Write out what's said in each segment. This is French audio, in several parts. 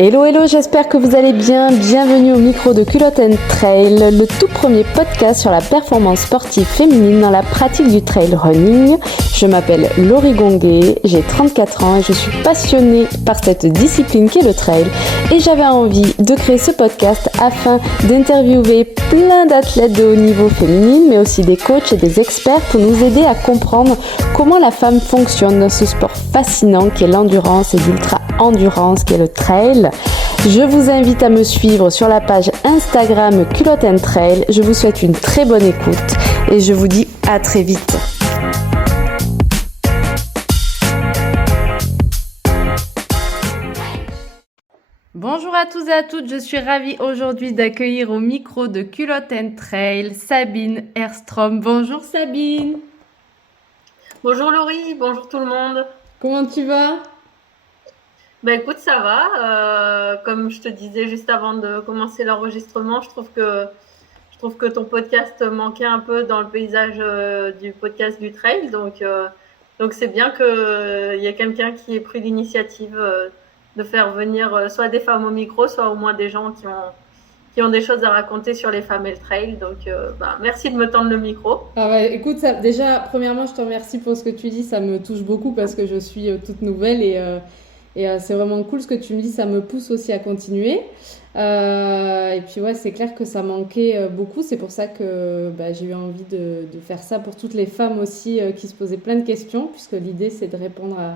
Hello, hello, j'espère que vous allez bien. Bienvenue au micro de Culotte & Trail, le tout premier podcast sur la performance sportive féminine dans la pratique du trail running. Je m'appelle Laurie Gonguet, j'ai 34 ans et je suis passionnée par cette discipline qu'est le trail. Et j'avais envie de créer ce podcast afin d'interviewer plein d'athlètes de haut niveau féminines, mais aussi des coachs et des experts pour nous aider à comprendre comment la femme fonctionne dans ce sport fascinant qu'est l'endurance et l'ultra-endurance qu'est le trail. Je vous invite à me suivre sur la page Instagram Culotte & Trail. Je vous souhaite une très bonne écoute et je vous dis à très vite. Bonjour à tous et à toutes, je suis ravie aujourd'hui d'accueillir au micro de Culotte & Trail Sabine Erstrom. Bonjour Sabine. Bonjour Laurie, bonjour tout le monde. Comment tu vas ? Ben écoute, ça va. Comme je te disais juste avant de commencer l'enregistrement, je trouve que ton podcast manquait un peu dans le paysage du podcast du trail. Donc c'est bien qu'il y ait quelqu'un qui ait pris l'initiative de faire venir soit des femmes au micro, soit au moins des gens qui ont des choses à raconter sur les femmes et le trail. Donc merci de me tendre le micro. Ah ouais, écoute, déjà, premièrement, je te remercie pour ce que tu dis, ça me touche beaucoup parce que je suis toute nouvelle et c'est vraiment cool ce que tu me dis, ça me pousse aussi à continuer. Et puis ouais, c'est clair que ça manquait beaucoup, c'est pour ça que j'ai eu envie de faire ça pour toutes les femmes aussi qui se posaient plein de questions, puisque l'idée c'est de répondre à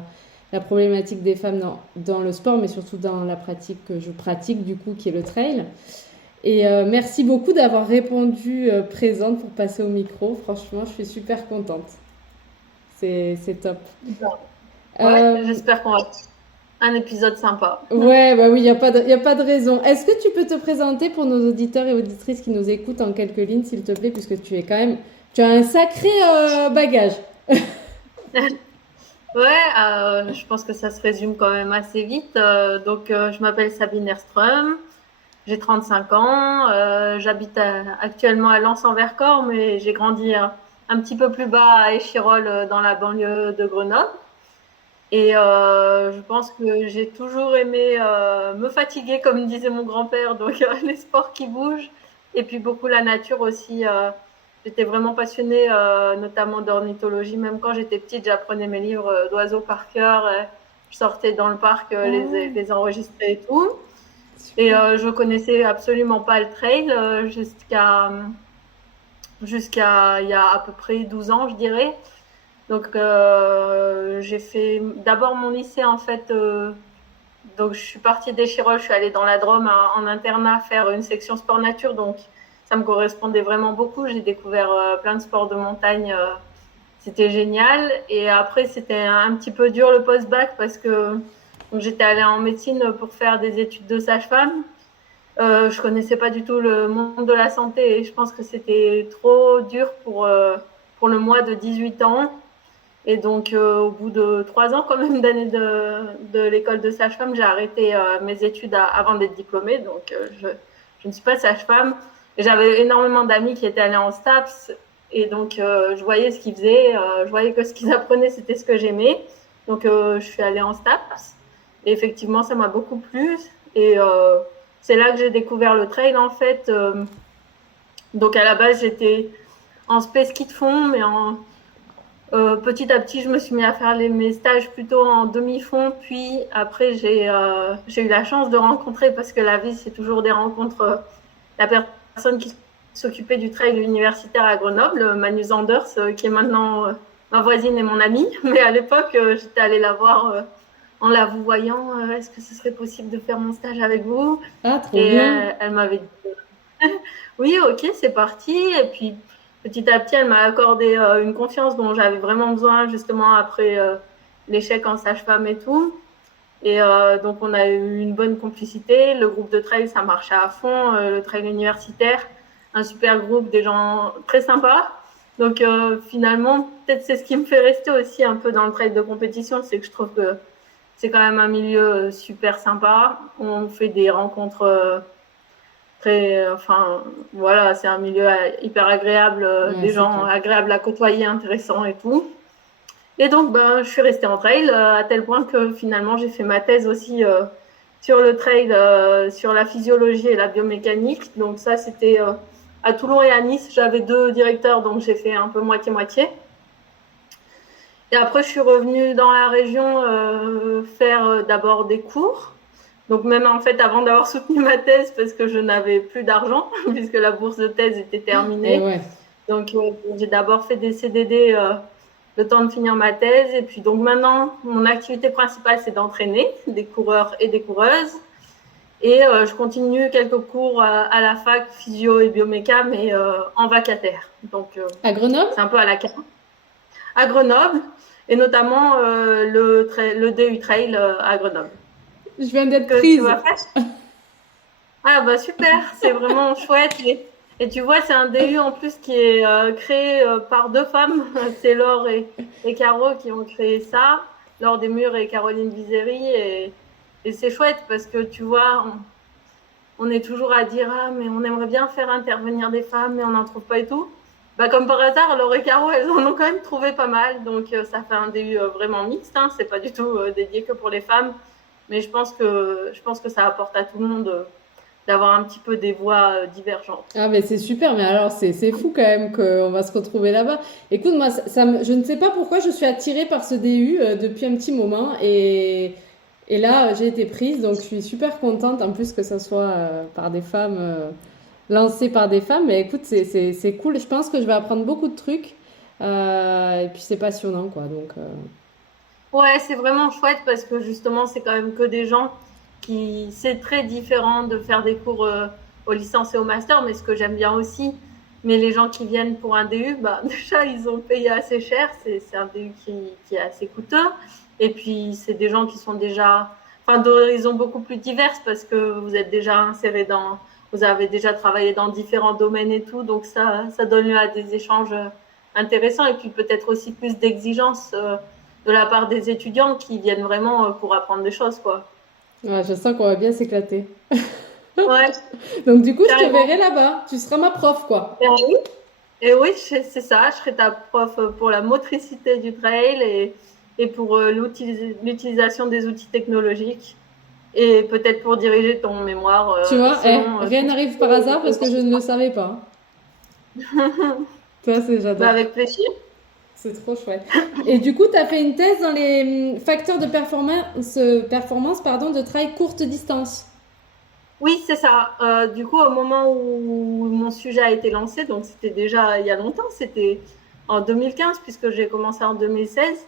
la problématique des femmes dans le sport, mais surtout dans la pratique que je pratique du coup, qui est le trail. Et merci beaucoup d'avoir répondu présente pour passer au micro. Franchement, je suis super contente. C'est top. Ouais, j'espère qu'on va un épisode sympa. Ouais, bah oui, il n'y a pas de raison. Est-ce que tu peux te présenter pour nos auditeurs et auditrices qui nous écoutent en quelques lignes, s'il te plaît, puisque tu as un sacré bagage. Ouais, je pense que ça se résume quand même assez vite. Je m'appelle Sabine Erström, j'ai 35 ans, j'habite actuellement à Lens-en-Vercors, mais j'ai grandi un petit peu plus bas à Échirolles, dans la banlieue de Grenoble. Et je pense que j'ai toujours aimé me fatiguer, comme disait mon grand-père, donc les sports qui bougent, et puis beaucoup la nature aussi. J'étais vraiment passionnée, notamment d'ornithologie. Même quand j'étais petite, j'apprenais mes livres d'oiseaux par cœur. Je sortais dans le parc les enregistrer et tout. Et je connaissais absolument pas le trail jusqu'à il y a à peu près 12 ans, je dirais. Donc j'ai fait d'abord mon lycée en fait. Donc je suis partie d'Échirolles, je suis allée dans la Drôme en internat faire une section sport nature. Donc ça me correspondait vraiment beaucoup. J'ai découvert plein de sports de montagne. C'était génial. Et après c'était un petit peu dur le post-bac parce que donc, j'étais allée en médecine pour faire des études de sage-femme. Je connaissais pas du tout le monde de la santé et je pense que c'était trop dur pour le moi de 18 ans. Et donc, au bout de 3 ans quand même d'années de l'école de sage-femme, j'ai arrêté mes études avant d'être diplômée. Donc, je ne suis pas sage-femme. Et j'avais énormément d'amis qui étaient allés en STAPS. Et donc, je voyais ce qu'ils faisaient. Je voyais que ce qu'ils apprenaient, c'était ce que j'aimais. Donc, je suis allée en STAPS. Et effectivement, ça m'a beaucoup plu. Et c'est là que j'ai découvert le trail, en fait. Donc, à la base, j'étais en spé ski de fond, mais petit à petit, je me suis mis à faire mes stages plutôt en demi-fond. Puis après, j'ai eu la chance de rencontrer, parce que la vie, c'est toujours des rencontres, la personne qui s'occupait du trail universitaire à Grenoble, Manu Zanders, qui est maintenant ma voisine et mon amie. Mais à l'époque, j'étais allée la voir en la vous voyant. Est-ce que ce serait possible de faire mon stage avec vous ? Ah, trop Et bien. elle m'avait dit oui, ok, c'est parti. Et puis petit à petit, elle m'a accordé une confiance dont j'avais vraiment besoin, justement après l'échec en sage-femme et tout. Et donc, on a eu une bonne complicité. Le groupe de trail, ça marchait à fond. Le trail universitaire, un super groupe, des gens très sympas. Donc, finalement, peut-être c'est ce qui me fait rester aussi un peu dans le trail de compétition, c'est que je trouve que c'est quand même un milieu super sympa. On fait des rencontres voilà, c'est un milieu hyper agréable, Ouais, des c'est gens clair. agréables à côtoyer, intéressants et tout. Et donc, je suis restée en trail à tel point que finalement, j'ai fait ma thèse aussi sur le trail, sur la physiologie et la biomécanique. Donc ça, c'était à Toulon et à Nice. J'avais 2 directeurs, donc j'ai fait un peu moitié-moitié. Et après, je suis revenue dans la région faire d'abord des cours. Donc même en fait, avant d'avoir soutenu ma thèse, parce que je n'avais plus d'argent, puisque la bourse de thèse était terminée. Et ouais. Donc j'ai d'abord fait des CDD le temps de finir ma thèse. Et puis donc maintenant, mon activité principale, c'est d'entraîner des coureurs et des coureuses. Et je continue quelques cours à la fac, physio et bioméca, mais en vacataire. Donc À Grenoble? c'est un peu à la carte. À Grenoble, et notamment le DU Trail à Grenoble. Je viens d'être Que prise. tu vas faire. Ah bah super, c'est vraiment chouette. Et tu vois, c'est un DU en plus qui est créé par 2 femmes. C'est Laure et Caro qui ont créé ça. Laure Desmurs et Caroline Vizéry. Et c'est chouette parce que tu vois, on est toujours à dire ah mais on aimerait bien faire intervenir des femmes mais on n'en trouve pas et tout. Bah comme par hasard, Laure et Caro, elles en ont quand même trouvé pas mal. Donc ça fait un DU vraiment mixte. Hein. C'est pas du tout dédié que pour les femmes. Mais je pense que ça apporte à tout le monde d'avoir un petit peu des voix divergentes. Ah mais c'est super, mais alors c'est fou quand même qu'on va se retrouver là-bas. Écoute, moi, je ne sais pas pourquoi je suis attirée par ce DU depuis un petit moment et là j'ai été prise, donc je suis super contente en plus que ça soit par des femmes, lancé par des femmes. Mais écoute, c'est cool, je pense que je vais apprendre beaucoup de trucs et puis c'est passionnant quoi. Donc, Ouais, c'est vraiment chouette parce que justement, c'est quand même que des gens qui. C'est très différent de faire des cours aux licences et au master, mais ce que j'aime bien aussi. Mais les gens qui viennent pour un DU, bah, déjà, ils ont payé assez cher. C'est un DU qui est assez coûteux. Et puis, c'est des gens qui sont déjà. Enfin, d'horizons beaucoup plus diverses parce que vous êtes déjà insérés dans. Vous avez déjà travaillé dans différents domaines et tout. Donc, ça donne lieu à des échanges intéressants et puis peut-être aussi plus d'exigences. De la part des étudiants qui viennent vraiment pour apprendre des choses, quoi. ouais, je sens qu'on va bien s'éclater. Ouais, Donc du coup, je te carrément. verrai là-bas. Tu seras ma prof quoi. Oui. Et oui, c'est ça, je serai ta prof pour la motricité du trail et pour l'utilisation des outils technologiques et peut-être pour diriger ton mémoire Tu vois, selon rien n'arrive par hasard parce que je ne le savais pas. Toi, bah, j'adore. avec plaisir. C'est trop chouette. Et du coup, tu as fait une thèse dans les facteurs de performance pardon, de trail courte distance. Oui, c'est ça. Du coup, au moment où mon sujet a été lancé, donc c'était déjà il y a longtemps, c'était en 2015 puisque j'ai commencé en 2016.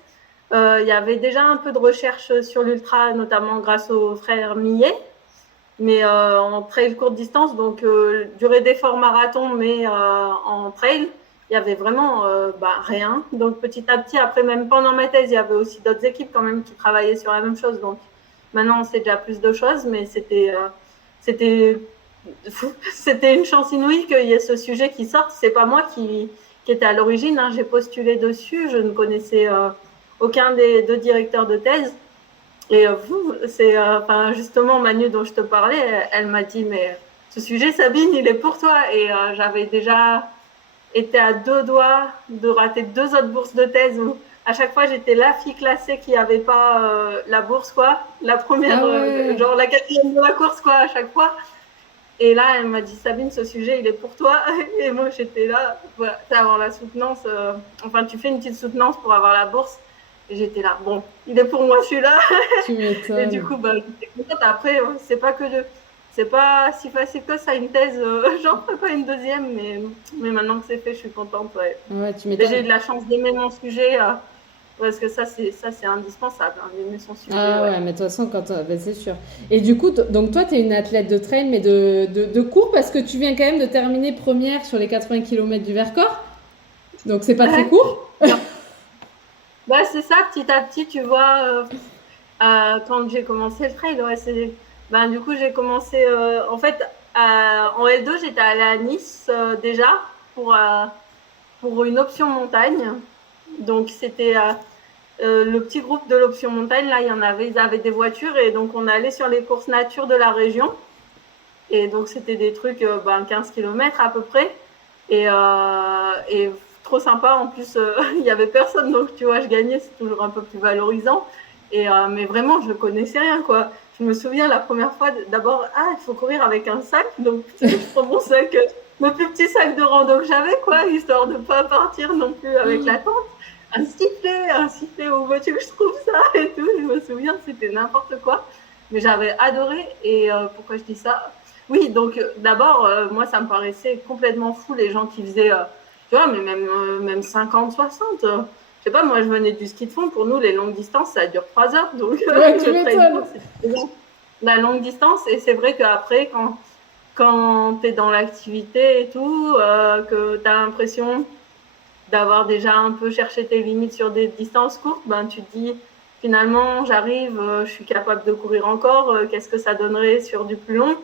Il y avait déjà un peu de recherche sur l'ultra, notamment grâce aux frères Millet, mais en trail courte distance, donc durée d'effort marathon, mais en trail, il y avait vraiment rien. Donc petit à petit, après même pendant ma thèse, il y avait aussi d'autres équipes quand même qui travaillaient sur la même chose. Donc maintenant, on sait déjà plus de choses, mais c'était c'était une chance inouïe qu'il y ait ce sujet qui sorte. C'est pas moi qui était à l'origine. Hein. J'ai postulé dessus. Je ne connaissais aucun des 2 directeurs de thèse. Et c'est justement Manu dont je te parlais. Elle m'a dit mais ce sujet, Sabine, il est pour toi. Et j'avais déjà été à 2 doigts de rater 2 autres bourses de thèse où à chaque fois j'étais la fille classée qui avait pas la bourse quoi, la première Ah ouais. genre la 4e de la course quoi à chaque fois. Et là elle m'a dit Sabine, ce sujet il est pour toi. Et moi j'étais là, voilà, c'est avoir la soutenance, enfin tu fais une petite soutenance pour avoir la bourse. Et j'étais là, bon, il est pour moi celui-là. Tu Et du m'étonnes. coup j'étais contente. Après c'est pas si facile que ça une thèse, j'en ferai pas une deuxième, mais maintenant que c'est fait, je suis contente. Ouais. Ouais, tu Et j'ai eu m'étonnes. de la chance d'aimer mon sujet, parce que ça c'est indispensable, hein, d'aimer son sujet. Ah Ouais. ouais, mais de toute façon, ben, c'est sûr. Et du coup, donc toi, tu es une athlète de trail, mais de cours, parce que tu viens quand même de terminer première sur les 80 km du Vercors. Donc c'est pas très Ouais. court. Bah, c'est ça, petit à petit, tu vois, quand j'ai commencé le trail, ouais, ben, du coup, j'ai commencé, en fait, en L2, j'étais allée à Nice déjà pour, euh, pour une option montagne. Donc, c'était le petit groupe de l'option montagne, là, ils avaient des voitures et donc on allait sur les courses nature de la région. Et donc, c'était des trucs, 15 km à peu près. Et trop sympa. En plus, il n'y avait personne. Donc, tu vois, je gagnais. C'est toujours un peu plus valorisant. Mais vraiment, je ne connaissais rien, quoi. je me souviens la première fois, d'abord, il faut courir avec un sac. Donc, tu sais, je prends mon sac, le plus petit sac de rando que j'avais, quoi, histoire de ne pas partir non plus avec la tente. Un sifflet, où veux-tu que je trouve ça et tout. Je me souviens, c'était n'importe quoi. Mais j'avais adoré. Et pourquoi je dis ça? Oui, donc d'abord, moi, ça me paraissait complètement fou, les gens qui faisaient, tu vois, mais même 50, 60. Je sais pas, moi, je venais du ski de fond. Pour nous, les longues distances, ça dure 3 heures. Donc, Ouais, tu le trail, m'étonnes. c'est la longue distance. Et c'est vrai qu'après, quand tu es dans l'activité et tout, que tu as l'impression d'avoir déjà un peu cherché tes limites sur des distances courtes, ben, tu te dis, finalement, j'arrive, je suis capable de courir encore, qu'est-ce que ça donnerait sur du plus long?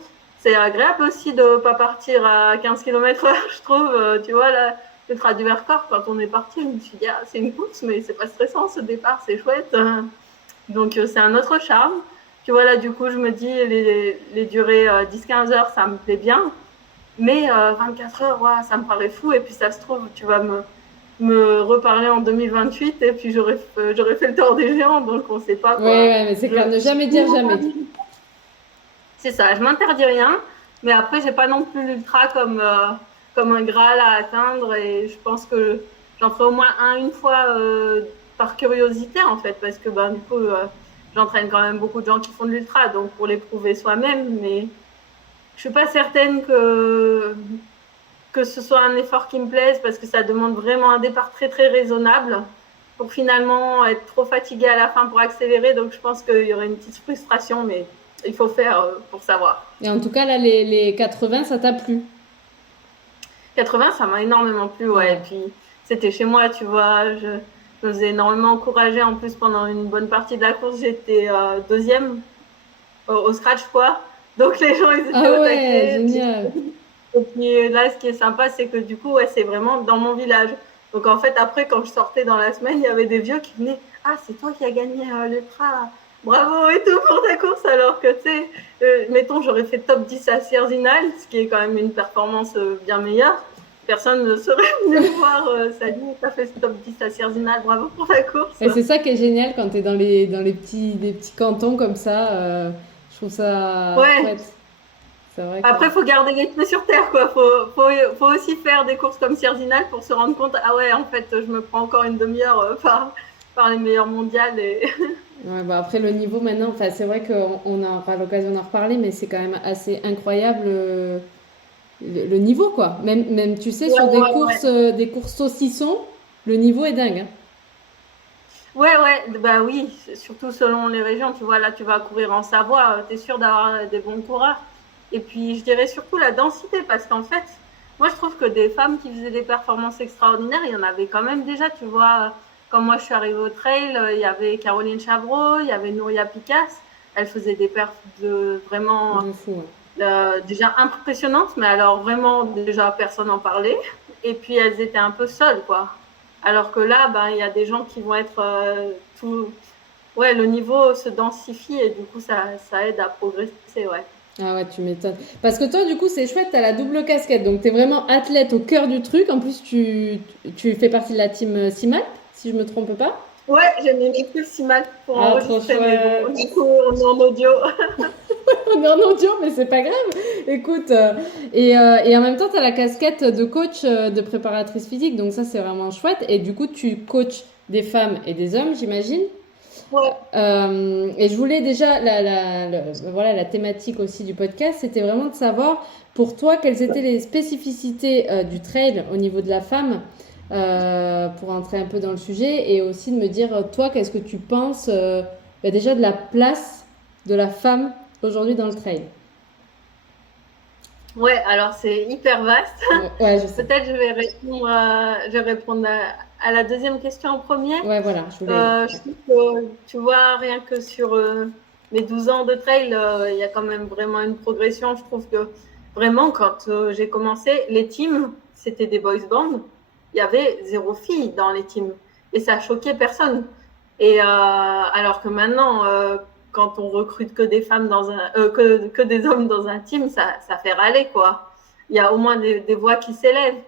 C'est agréable aussi de ne pas partir à 15 km/h, je trouve. Tu vois, là, l'ultra du Vercors, quand on est parti, je me suis dit, c'est une course, mais c'est pas stressant ce départ, c'est chouette. Donc, c'est un autre charme. Tu vois, là, du coup, je me dis, les durées 10-15 heures, ça me plaît bien. Mais 24 heures, ouais, ça me paraît fou. Et puis, ça se trouve, tu vas me reparler en 2028 et puis j'aurais fait le tour des géants. Donc, on ne sait pas, Ouais, quoi. ouais, mais c'est clair, ne jamais dire jamais. C'est ça, je m'interdis rien. Mais après, j'ai pas non plus l'ultra comme un Graal à atteindre. Et je pense que j'en ferai au moins une fois par curiosité, en fait. Parce que, du coup, j'entraîne quand même beaucoup de gens qui font de l'ultra. Donc, pour l'éprouver soi-même. Mais je suis pas certaine que ce soit un effort qui me plaise parce que ça demande vraiment un départ très, très raisonnable pour finalement être trop fatigué à la fin pour accélérer. Donc, je pense qu'il y aurait une petite frustration, mais il faut faire pour savoir. Et en tout cas, là, les 80, ça t'a plu? 80, ça m'a énormément plu, ouais. Ouais. Et puis, c'était chez moi, tu vois. Je me faisais énormément encourager. En plus, pendant une bonne partie de la course, j'étais deuxième au scratch, quoi. Donc, les gens, ils étaient Ah au ouais, taquet. génial. Et puis là, ce qui est sympa, c'est que du coup, ouais, c'est vraiment dans mon village. Donc en fait, après, quand je sortais dans la semaine, il y avait des vieux qui venaient. Ah, c'est toi qui as gagné l'ultra. Bravo et tout pour ta course. Alors que, tu sais, mettons, j'aurais fait top 10 à Sierzinal, ce qui est quand même une performance bien meilleure. Personne ne serait venu me voir. Salut, t'as fait top 10 à Sierzinal. Bravo pour ta course. Et c'est ça qui est génial quand t'es dans les petits cantons comme ça. Je trouve ça Ouais. chouette. C'est vrai que... Après, il faut garder les pieds sur terre, quoi. Faut aussi faire des courses comme Sierzinal pour se rendre compte, ah ouais, en fait, je me prends encore une demi-heure par les meilleures mondiales. Et... Ouais, bah après le niveau maintenant, enfin c'est vrai qu'on aura l'occasion d'en reparler, mais c'est quand même assez incroyable le niveau quoi. Même tu sais sur Ouais. des courses saucissons, le niveau est dingue. Hein. Ouais, bah oui, surtout selon les régions. Tu vois, là, tu vas courir en Savoie, tu es sûr d'avoir des bons coureurs. Et puis, je dirais surtout la densité, parce qu'en fait, moi, je trouve que des femmes qui faisaient des performances extraordinaires, il y en avait quand même déjà. Tu vois, quand moi, je suis arrivée au trail, il y avait Caroline Chavreau, il y avait Nouria Picasse. Elles faisaient des perfs vraiment De fou. déjà impressionnantes, mais alors vraiment, déjà, personne n'en parlait. Et puis, elles étaient un peu seules, quoi. Alors que là, il y a des gens qui vont être tout. Ouais, le niveau se densifie et du coup, ça aide à progresser, ouais. Ah ouais, tu m'étonnes. Parce que toi, du coup, c'est chouette, t'as la double casquette. Donc, t'es vraiment athlète au cœur du truc. En plus, tu fais partie de la team Simal, si je me trompe pas. Ouais, j'ai mis mes plus si mal pour Ah, trop enregistrer, mais bon, chouette. du coup, on est en audio. On est en audio, mais c'est pas grave. Écoute, et en même temps, t'as la casquette de coach, de préparatrice physique. Donc, ça, c'est vraiment chouette. Et du coup, tu coaches des femmes et des hommes, j'imagine. Ouais, Et je voulais déjà, voilà, la thématique aussi du podcast, c'était vraiment de savoir pour toi quelles étaient les spécificités du trail au niveau de la femme, pour entrer un peu dans le sujet, et aussi de me dire, toi, qu'est-ce que tu penses déjà de la place de la femme aujourd'hui dans le trail? ouais, alors c'est hyper vaste. Ouais, je sais. Peut-être je vais répondre à la deuxième question en premier. Ouais, voilà, je voulais. Je trouve que, tu vois, rien que sur mes 12 ans de trail, il y a quand même vraiment une progression. Je trouve que vraiment, quand j'ai commencé, les teams, c'était des boys bands. Il y avait 0 filles dans les teams. Et ça choquait personne. Et alors que maintenant, quand on recrute que des femmes que des hommes dans un team, ça fait râler, quoi. Il y a au moins des voix qui s'élèvent.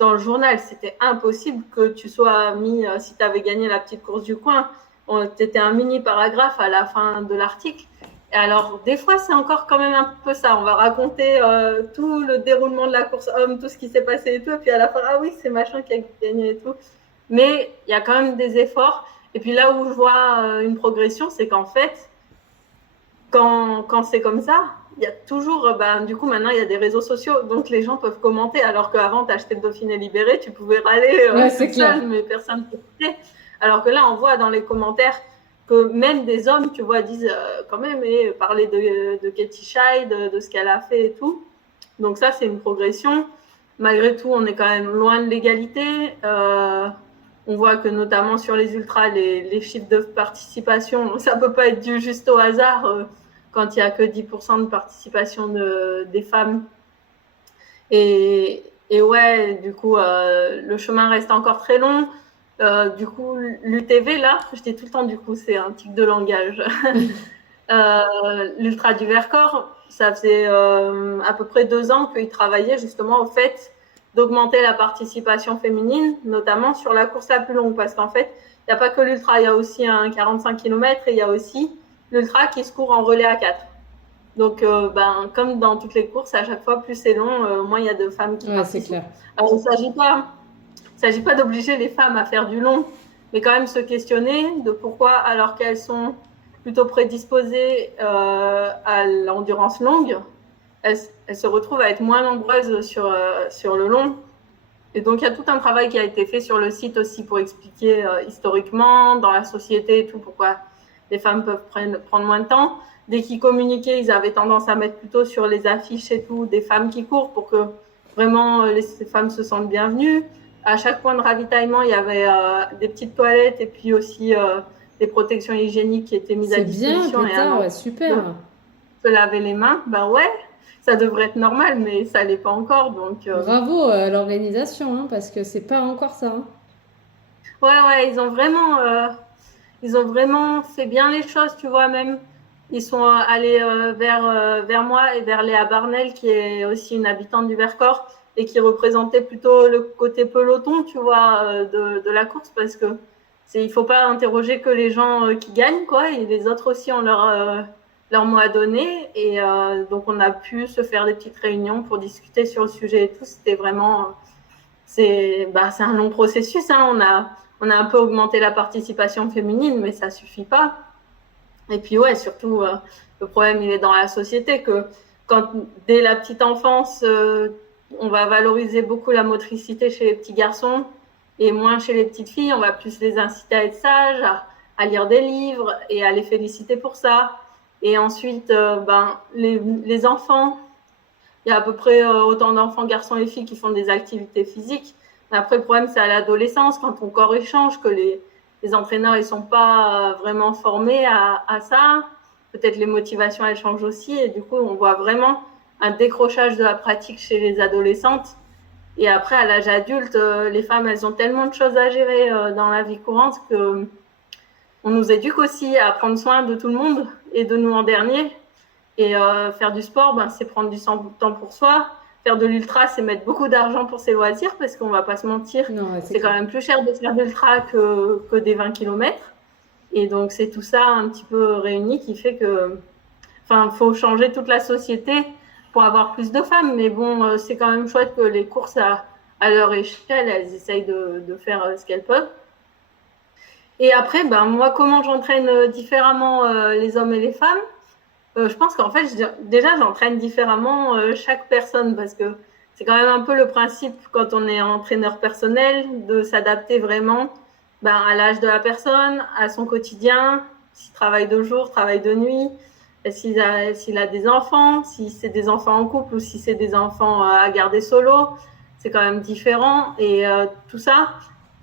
Dans le journal, c'était impossible que tu sois si tu avais gagné la petite course du coin, tu étais un mini paragraphe à la fin de l'article. Et alors, des fois, c'est encore quand même un peu ça. On va raconter tout le déroulement de la course homme, tout ce qui s'est passé et tout. Et puis à la fin, ah oui, c'est machin qui a gagné et tout. Mais il y a quand même des efforts. Et puis là où je vois une progression, c'est qu'en fait, quand c'est comme ça, il y a toujours, du coup, maintenant, il y a des réseaux sociaux. Donc les gens peuvent commenter. Alors qu'avant, tu achetais le Dauphiné libéré, tu pouvais râler toute seule, mais personne ne pouvait. Alors que là, on voit dans les commentaires que même des hommes, tu vois, disent quand même, parler de Katie Scheid, de ce qu'elle a fait et tout. Donc ça, c'est une progression. Malgré tout, on est quand même loin de l'égalité. On voit que notamment sur les ultras, les chiffres de participation, ça ne peut pas être dû juste au hasard quand il n'y a que 10% de participation des femmes. Et ouais, du coup, le chemin reste encore très long. Du coup, l'UTV, là, je dis tout le temps, du coup, c'est un tic de langage. L'Ultra du Vercors, ça faisait à peu près 2 ans qu'il travaillait justement au fait d'augmenter la participation féminine, notamment sur la course la plus longue, parce qu'en fait, il n'y a pas que l'Ultra, il y a aussi un 45 km et il y a aussi l'Ultra qui se court en relais à 4. Donc, comme dans toutes les courses, à chaque fois, plus c'est long, moins il y a de femmes qui participent. C'est clair. Alors, il ne s'agit pas d'obliger les femmes à faire du long, mais quand même se questionner de pourquoi, alors qu'elles sont plutôt prédisposées à l'endurance longue, elles se retrouvent à être moins nombreuses sur le long. Et donc, il y a tout un travail qui a été fait sur le site aussi pour expliquer historiquement, dans la société et tout, pourquoi les femmes peuvent prendre moins de temps. Dès qu'ils communiquaient, ils avaient tendance à mettre plutôt sur les affiches et tout des femmes qui courent pour que vraiment ces femmes se sentent bienvenues. À chaque point de ravitaillement, il y avait des petites toilettes et puis aussi des protections hygiéniques qui étaient mises à disposition. C'est bien, ouais, super. Se laver les mains, ouais, ça devrait être normal, mais ça l'est pas encore. Donc bravo à l'organisation, hein, parce que c'est pas encore ça. Hein. Ouais, ils ont vraiment fait bien les choses, tu vois, même. Ils sont allés vers moi et vers Léa Barnel, qui est aussi une habitante du Vercors et qui représentait plutôt le côté peloton, tu vois, de la course, parce que il faut pas interroger que les gens qui gagnent, quoi, et les autres aussi ont leur mot à donner. Et donc, on a pu se faire des petites réunions pour discuter sur le sujet et tout. C'était vraiment... c'est un long processus, hein. On a un peu augmenté la participation féminine, mais ça suffit pas. Et puis, ouais, surtout, le problème, il est dans la société, que dès la petite enfance, on va valoriser beaucoup la motricité chez les petits garçons et moins chez les petites filles. On va plus les inciter à être sages, à lire des livres et à les féliciter pour ça. Et ensuite, les enfants, il y a à peu près autant d'enfants, garçons et filles qui font des activités physiques. Mais après, le problème, c'est à l'adolescence, quand ton corps échange, que les entraîneurs, ils sont pas vraiment formés à ça. Peut-être les motivations, elles changent aussi. Et du coup, on voit vraiment un décrochage de la pratique chez les adolescentes. Et après, à l'âge adulte, les femmes, elles ont tellement de choses à gérer dans la vie courante que on nous éduque aussi à prendre soin de tout le monde et de nous en dernier. Et faire du sport, c'est prendre du temps pour soi. Faire de l'ultra, c'est mettre beaucoup d'argent pour ses loisirs, parce qu'on va pas se mentir, c'est quand même plus cher de faire de l'ultra que des 20 km. Et donc, c'est tout ça un petit peu réuni qui fait que, faut changer toute la société pour avoir plus de femmes. Mais bon, c'est quand même chouette que les courses à leur échelle, elles essayent de faire ce qu'elles peuvent. Et après, moi, comment j'entraîne différemment les hommes et les femmes? Je pense qu'en fait, déjà, j'entraîne différemment chaque personne, parce que c'est quand même un peu le principe quand on est entraîneur personnel, de s'adapter vraiment à l'âge de la personne, à son quotidien, s'il travaille de jour, travaille de nuit, s'il a des enfants, si c'est des enfants en couple ou si c'est des enfants à garder solo, c'est quand même différent. Et tout ça,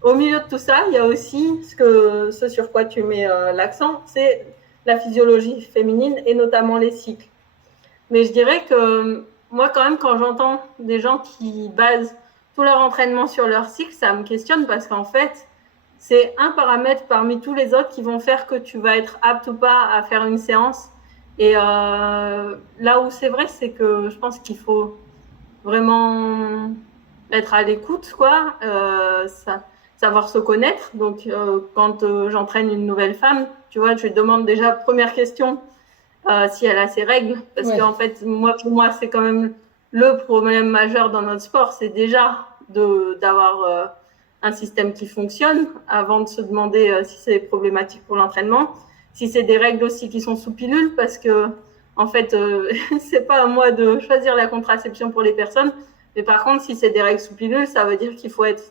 au milieu de tout ça, il y a aussi ce sur quoi tu mets l'accent, c'est la physiologie féminine et notamment les cycles. Mais je dirais que moi, quand même, quand j'entends des gens qui basent tout leur entraînement sur leur cycle, ça me questionne, parce qu'en fait, c'est un paramètre parmi tous les autres qui vont faire que tu vas être apte ou pas à faire une séance. Et là où c'est vrai, c'est que je pense qu'il faut vraiment être à l'écoute, quoi, savoir se connaître. Donc, quand j'entraîne une nouvelle femme, tu vois, je lui demande déjà, première question, si elle a ses règles. Parce Ouais. qu'en fait, pour moi, c'est quand même le problème majeur dans notre sport, c'est déjà d'avoir un système qui fonctionne avant de se demander si c'est problématique pour l'entraînement. Si c'est des règles aussi qui sont sous pilule, parce que en fait, c'est pas à moi de choisir la contraception pour les personnes. Mais par contre, si c'est des règles sous pilule, ça veut dire qu'il faut être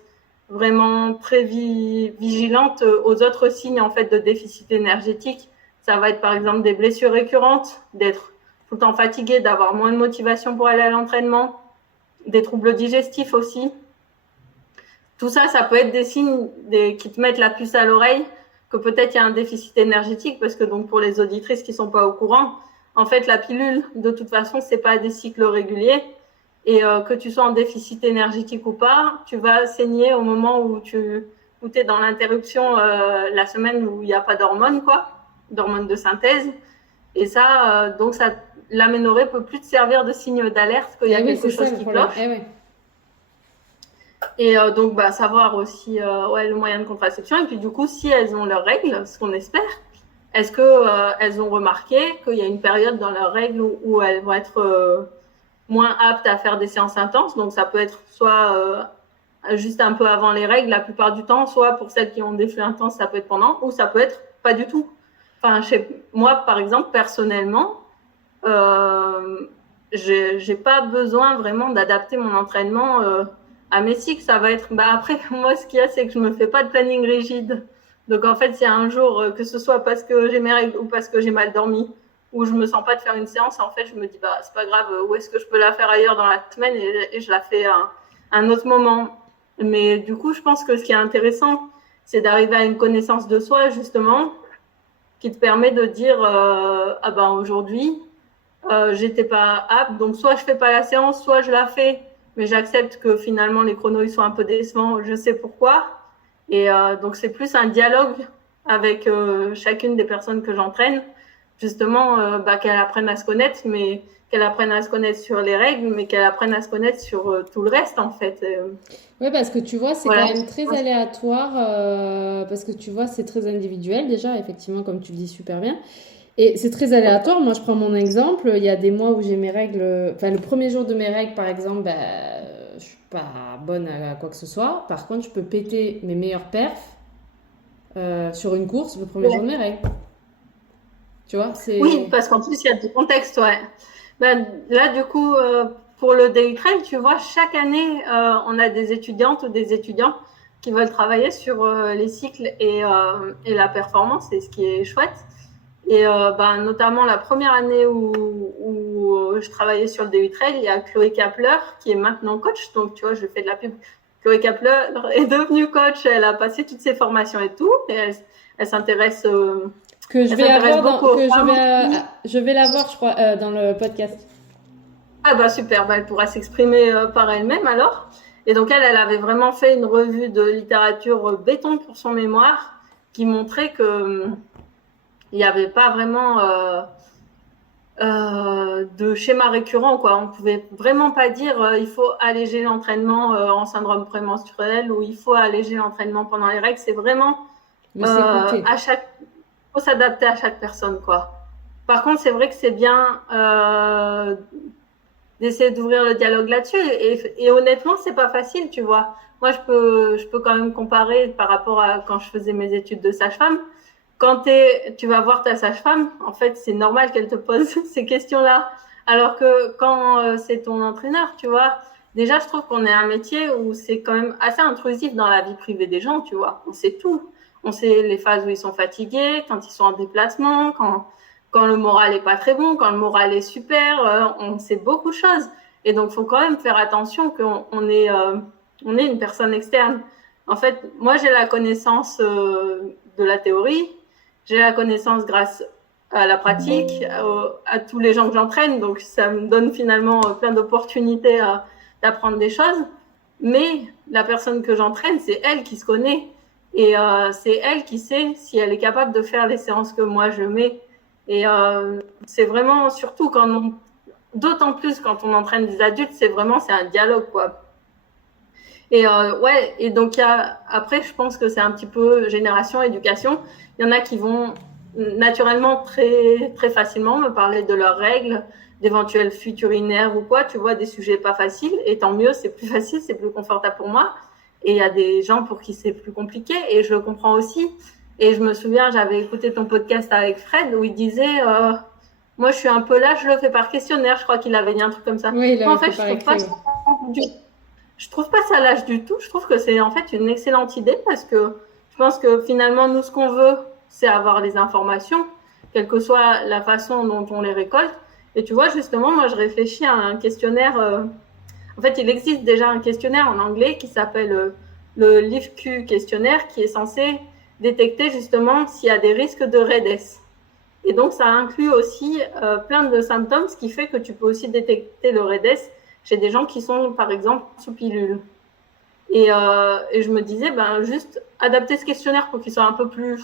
vraiment très vigilante aux autres signes en fait de déficit énergétique. Ça va être par exemple des blessures récurrentes, d'être tout le temps fatigué, d'avoir moins de motivation pour aller à l'entraînement, des troubles digestifs aussi. Tout ça, ça peut être des signes qui te mettent la puce à l'oreille que peut-être il y a un déficit énergétique, parce que donc pour les auditrices qui ne sont pas au courant, en fait, la pilule, de toute façon, ce n'est pas des cycles réguliers. Et que tu sois en déficit énergétique ou pas, tu vas saigner au moment où tu es dans l'interruption, la semaine où il n'y a pas d'hormones, d'hormones de synthèse. Et ça, donc l'aménorrhée ne peut plus te servir de signe d'alerte qu'il y a quelque chose qui cloche. Et donc, savoir aussi le moyen de contraception. Et puis, du coup, si elles ont leurs règles, ce qu'on espère, est-ce qu'elles ont remarqué qu'il y a une période dans leurs règles où elles vont être moins aptes à faire des séances intenses? Donc, ça peut être soit juste un peu avant les règles, la plupart du temps, soit pour celles qui ont des flux intenses, ça peut être pendant, ou ça peut être pas du tout. Enfin, moi, par exemple, personnellement, j'ai pas besoin vraiment d'adapter mon entraînement à mes cycles. Ça va être, après, moi, ce qu'il y a, c'est que je me fais pas de planning rigide. Donc, en fait, s'il y a un jour, que ce soit parce que j'ai mes règles ou parce que j'ai mal dormi, où je me sens pas de faire une séance, en fait, je me dis, c'est pas grave, où est-ce que je peux la faire ailleurs dans la semaine, et je la fais à un autre moment. Mais du coup, je pense que ce qui est intéressant, c'est d'arriver à une connaissance de soi, justement, qui te permet de dire, aujourd'hui, j'étais pas apte, donc soit je fais pas la séance, soit je la fais, mais j'accepte que finalement les chronos ils sont un peu décevants, je sais pourquoi. Et donc c'est plus un dialogue avec chacune des personnes que j'entraîne, justement qu'elles apprennent à se connaître, mais qu'elles apprennent à se connaître sur les règles, mais qu'elles apprennent à se connaître sur tout le reste en fait. Oui, parce que tu vois, c'est quand même très aléatoire, parce que tu vois, c'est très individuel déjà, effectivement, comme tu le dis super bien. Et c'est très aléatoire. Moi, je prends mon exemple. Il y a des mois où j'ai mes règles. Enfin, le premier jour de mes règles, par exemple, je suis pas bonne à quoi que ce soit. Par contre, je peux péter mes meilleurs perfs sur une course le premier jour de mes règles. Tu vois, Oui, parce qu'en plus, il y a du contexte, là, du coup, pour le Daily Trail, tu vois, chaque année, on a des étudiantes ou des étudiants qui veulent travailler sur les cycles et la performance, c'est ce qui est chouette. Et notamment la première année où je travaillais sur le Daily Trail, il y a Chloé Kapler qui est maintenant coach. Donc, tu vois, je fais de la pub. Chloé Kapler est devenue coach. Elle a passé toutes ses formations et tout. Et elle s'intéresse je vais la voir, je crois, dans le podcast. Ah super, elle pourra s'exprimer par elle-même alors. Et donc elle avait vraiment fait une revue de littérature béton pour son mémoire qui montrait que il n'y avait pas vraiment de schéma récurrent, quoi. On pouvait vraiment pas dire il faut alléger l'entraînement en syndrome prémenstruel ou il faut alléger l'entraînement pendant les règles. C'est vraiment faut s'adapter à chaque personne, quoi. Par contre, c'est vrai que c'est bien d'essayer d'ouvrir le dialogue là-dessus. Et honnêtement, c'est pas facile, tu vois. Moi, je peux quand même comparer par rapport à quand je faisais mes études de sage-femme. Quand tu vas voir ta sage-femme, en fait, c'est normal qu'elle te pose ces questions-là. Alors que quand c'est ton entraîneur, tu vois, déjà, je trouve qu'on est un métier où c'est quand même assez intrusif dans la vie privée des gens, tu vois. On sait tout. On sait les phases où ils sont fatigués, quand ils sont en déplacement, quand le moral est pas très bon, quand le moral est super, on sait beaucoup de choses. Et donc, il faut quand même faire attention qu'on est une personne externe. En fait, moi, j'ai la connaissance de la théorie, j'ai la connaissance grâce à la pratique, à tous les gens que j'entraîne. Donc, ça me donne finalement plein d'opportunités d'apprendre des choses. Mais la personne que j'entraîne, c'est elle qui se connaît. Et c'est elle qui sait si elle est capable de faire les séances que moi je mets. Et c'est vraiment, surtout d'autant plus quand on entraîne des adultes, c'est un dialogue, quoi. Et et donc après, je pense que c'est un petit peu génération, éducation. Il y en a qui vont naturellement très, très facilement me parler de leurs règles, d'éventuels fuites urinaires ou quoi, tu vois, des sujets pas faciles. Et tant mieux, c'est plus facile, c'est plus confortable pour moi. Et il y a des gens pour qui c'est plus compliqué et je le comprends aussi. Et je me souviens, j'avais écouté ton podcast avec Fred où il disait moi je suis un peu là, je le fais par questionnaire. Je crois qu'il avait dit un truc comme ça. Oui, il Moi, en avait fait, fait par écrit. je trouve pas ça lâche du tout. Je trouve que c'est en fait une excellente idée parce que je pense que finalement, nous, ce qu'on veut, c'est avoir les informations, quelle que soit la façon dont on les récolte. Et tu vois, justement, moi, je réfléchis à un questionnaire. En fait, il existe déjà un questionnaire en anglais qui s'appelle le LIFQ questionnaire, qui est censé détecter justement s'il y a des risques de REDS. Et donc, ça inclut aussi plein de symptômes, ce qui fait que tu peux aussi détecter le REDS chez des gens qui sont, par exemple, sous pilule. Et je me disais, juste adapter ce questionnaire pour qu'il soit un peu plus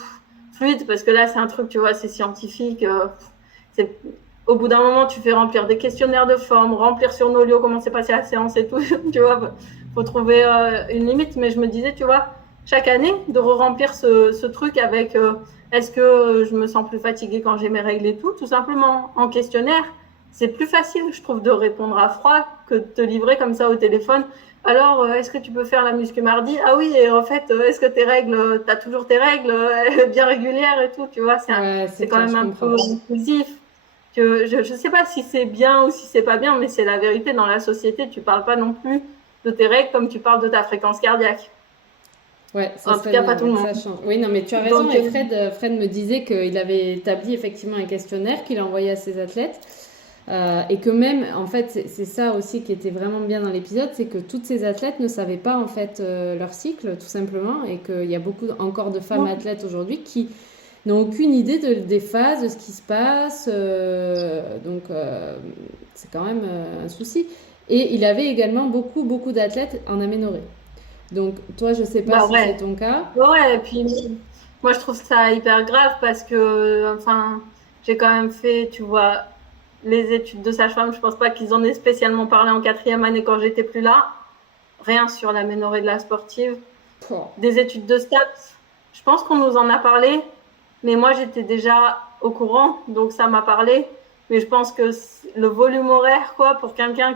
fluide, parce que là, c'est un truc, tu vois, c'est scientifique. Au bout d'un moment, tu fais remplir des questionnaires de forme, remplir sur Nolio comment s'est passée la séance et tout, tu vois, faut trouver une limite. Mais je me disais, tu vois, chaque année, de re-remplir ce truc avec est-ce que je me sens plus fatiguée quand j'ai mes règles et tout simplement en questionnaire, c'est plus facile, je trouve, de répondre à froid que de te livrer comme ça au téléphone. Alors, est-ce que tu peux faire la muscu mardi? Ah oui, et en fait, est-ce que tes règles, tu as toujours tes règles bien régulières et tout, tu vois, c'est quand même un peu inclusif. Je sais pas si c'est bien ou si c'est pas bien, mais c'est la vérité. Dans la société, tu parles pas non plus de tes règles comme tu parles de ta fréquence cardiaque. Ouais, ça en tout cas, pas tout le monde. Ça change. Oui, non, mais tu as raison. Donc, et Fred me disait qu'il avait établi effectivement un questionnaire qu'il a envoyé à ses athlètes. Et que même, en fait, c'est ça aussi qui était vraiment bien dans l'épisode, c'est que toutes ces athlètes ne savaient pas en fait leur cycle, tout simplement, et qu'il y a beaucoup encore de femmes athlètes aujourd'hui qui n'ont aucune idée des phases, de ce qui se passe. Donc, c'est quand même un souci. Et il avait également beaucoup d'athlètes en aménorrhée. Donc, toi, je sais pas si c'est ton cas. Ouais, et puis moi, je trouve ça hyper grave parce que, enfin, j'ai quand même fait, tu vois, les études de sage-femme. Je pense pas qu'ils en aient spécialement parlé en 4e année quand j'étais plus là. Rien sur l'aménorrhée de la sportive. Des études de stats, je pense qu'on nous en a parlé, mais moi, j'étais déjà au courant, donc ça m'a parlé. Mais je pense que le volume horaire, quoi, pour quelqu'un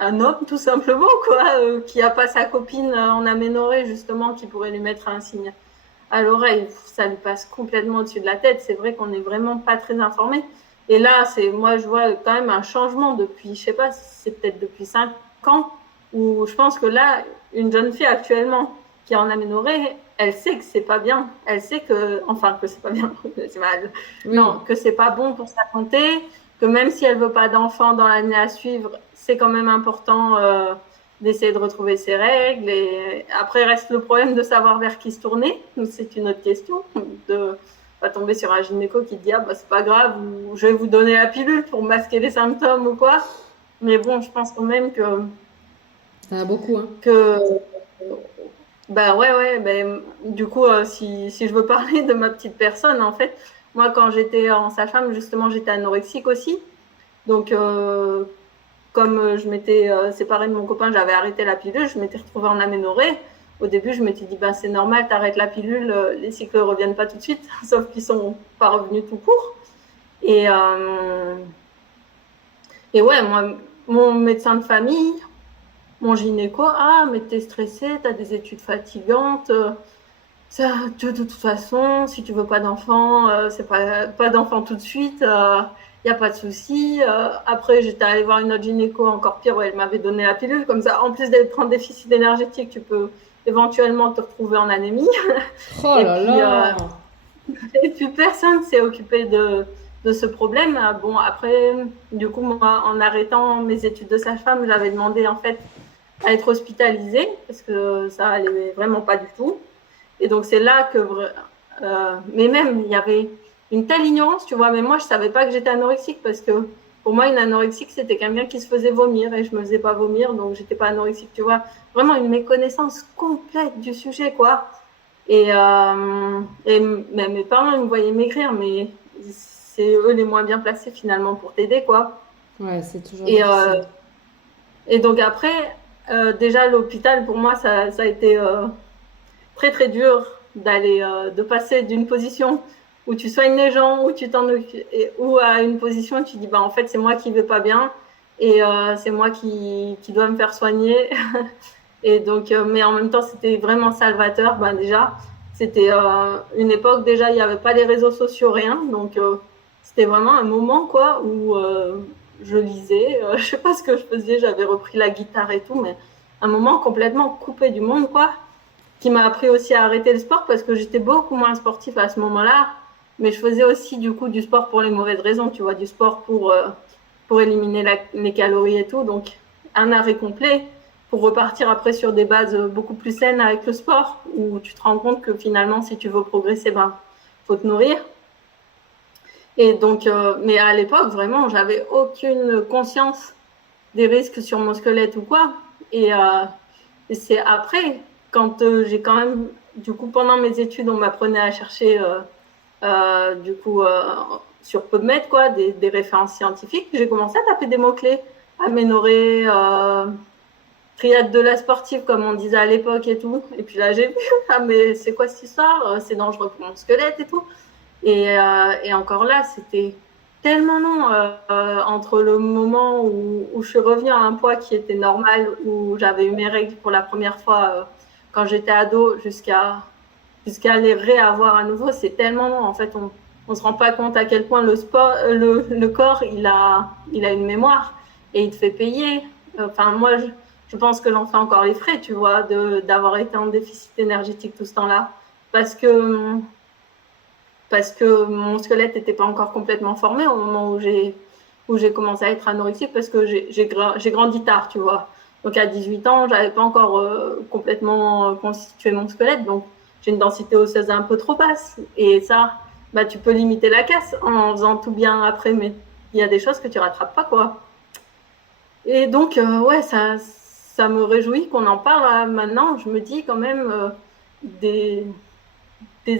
un homme tout simplement, quoi, qui a pas sa copine en aménorrhée justement, qui pourrait lui mettre un signe à l'oreille, ça lui passe complètement au-dessus de la tête. C'est vrai qu'on n'est vraiment pas très informé. Et là, moi je vois quand même un changement depuis, je sais pas, c'est peut-être depuis 5 ans, où je pense que là, une jeune fille actuellement qui est en aménorrhée, elle sait que c'est pas bien. Elle sait que c'est pas bien, c'est mal. Oui. Non, que c'est pas bon pour sa santé, que même si elle veut pas d'enfant dans l'année à suivre, c'est quand même important d'essayer de retrouver ses règles. Et après, reste le problème de savoir vers qui se tourner. Donc, c'est une autre question. De pas tomber sur un gynéco qui te dit c'est pas grave, ou je vais vous donner la pilule pour masquer les symptômes ou quoi. Mais bon, je pense quand même que ça a beaucoup, hein. Du coup, si je veux parler de ma petite personne, en fait, moi, quand j'étais en sage-femme, justement, j'étais anorexique aussi. Donc, comme je m'étais séparée de mon copain, j'avais arrêté la pilule, je m'étais retrouvée en aménorrhée. Au début, je m'étais dit, c'est normal, t'arrêtes la pilule, les cycles ne reviennent pas tout de suite, sauf qu'ils ne sont pas revenus tout court. Et ouais, moi, mon médecin de famille, mon gynéco, mais t'es stressée, t'as des études fatigantes, de toute façon, si tu veux pas d'enfant, c'est pas d'enfant tout de suite, y a pas de souci. Après, j'étais allée voir une autre gynéco encore pire, où elle m'avait donné la pilule, comme ça, en plus d'être en déficit énergétique, tu peux éventuellement te retrouver en anémie. Oh là là. Et puis personne s'est occupé de ce problème. Bon, après, du coup, moi, en arrêtant mes études de sage-femme, j'avais demandé en fait à être hospitalisée parce que ça allait vraiment pas du tout. Et donc c'est là que, mais même il y avait une telle ignorance, tu vois. Mais moi je savais pas que j'étais anorexique parce que pour moi une anorexique c'était quelqu'un qui se faisait vomir et je me faisais pas vomir, donc j'étais pas anorexique, tu vois. Vraiment une méconnaissance complète du sujet, quoi. Et même mes parents ils me voyaient maigrir, mais c'est eux les moins bien placés finalement pour t'aider, quoi. Ouais, c'est toujours difficile. Et donc après, déjà l'hôpital pour moi ça a été très très dur de passer d'une position où tu soignes les gens, où tu t'en ou à une position où tu dis, en fait, c'est moi qui vais pas bien et c'est moi qui dois me faire soigner. Et donc, mais en même temps, c'était vraiment salvateur. Déjà, c'était une époque, déjà, il n'y avait pas les réseaux sociaux, rien. Donc, c'était vraiment un moment, quoi, où je lisais. Je sais pas ce que je faisais, j'avais repris la guitare et tout, mais un moment complètement coupé du monde, quoi, qui m'a appris aussi à arrêter le sport parce que j'étais beaucoup moins sportive à ce moment-là. Mais je faisais aussi, du coup, du sport pour les mauvaises raisons, tu vois, du sport pour éliminer les calories et tout. Donc, un arrêt complet pour repartir après sur des bases beaucoup plus saines avec le sport, où tu te rends compte que finalement, si tu veux progresser, faut te nourrir. Et donc, mais à l'époque, vraiment, j'avais aucune conscience des risques sur mon squelette ou quoi. Et c'est après, quand j'ai quand même, du coup, pendant mes études, on m'apprenait à chercher, du coup, sur PubMed, quoi, des références scientifiques. J'ai commencé à taper des mots-clés, aménorrhée, triade de la sportive, comme on disait à l'époque et tout. Et puis là, j'ai vu, mais c'est quoi cette histoire? C'est dangereux pour mon squelette et tout. Et encore là, c'était tellement long entre le moment où je suis revenue à un poids qui était normal, où j'avais eu mes règles pour la première fois quand j'étais ado, jusqu'à les réavoir à nouveau. C'est tellement long. En fait, on se rend pas compte à quel point le corps, il a une mémoire et il te fait payer. Enfin, moi, je pense que j'en fais encore les frais, tu vois, d'avoir été en déficit énergétique tout ce temps-là. Parce que mon squelette n'était pas encore complètement formé au moment où j'ai commencé à être anorexique, parce que j'ai grandi tard, tu vois. Donc à 18 ans, j'avais pas encore complètement constitué mon squelette, donc j'ai une densité osseuse un peu trop basse. Et ça, tu peux limiter la casse en faisant tout bien après, mais il y a des choses que tu rattrapes pas, quoi. Et donc, ouais, ça me réjouit qu'on en parle maintenant. Je me dis quand même des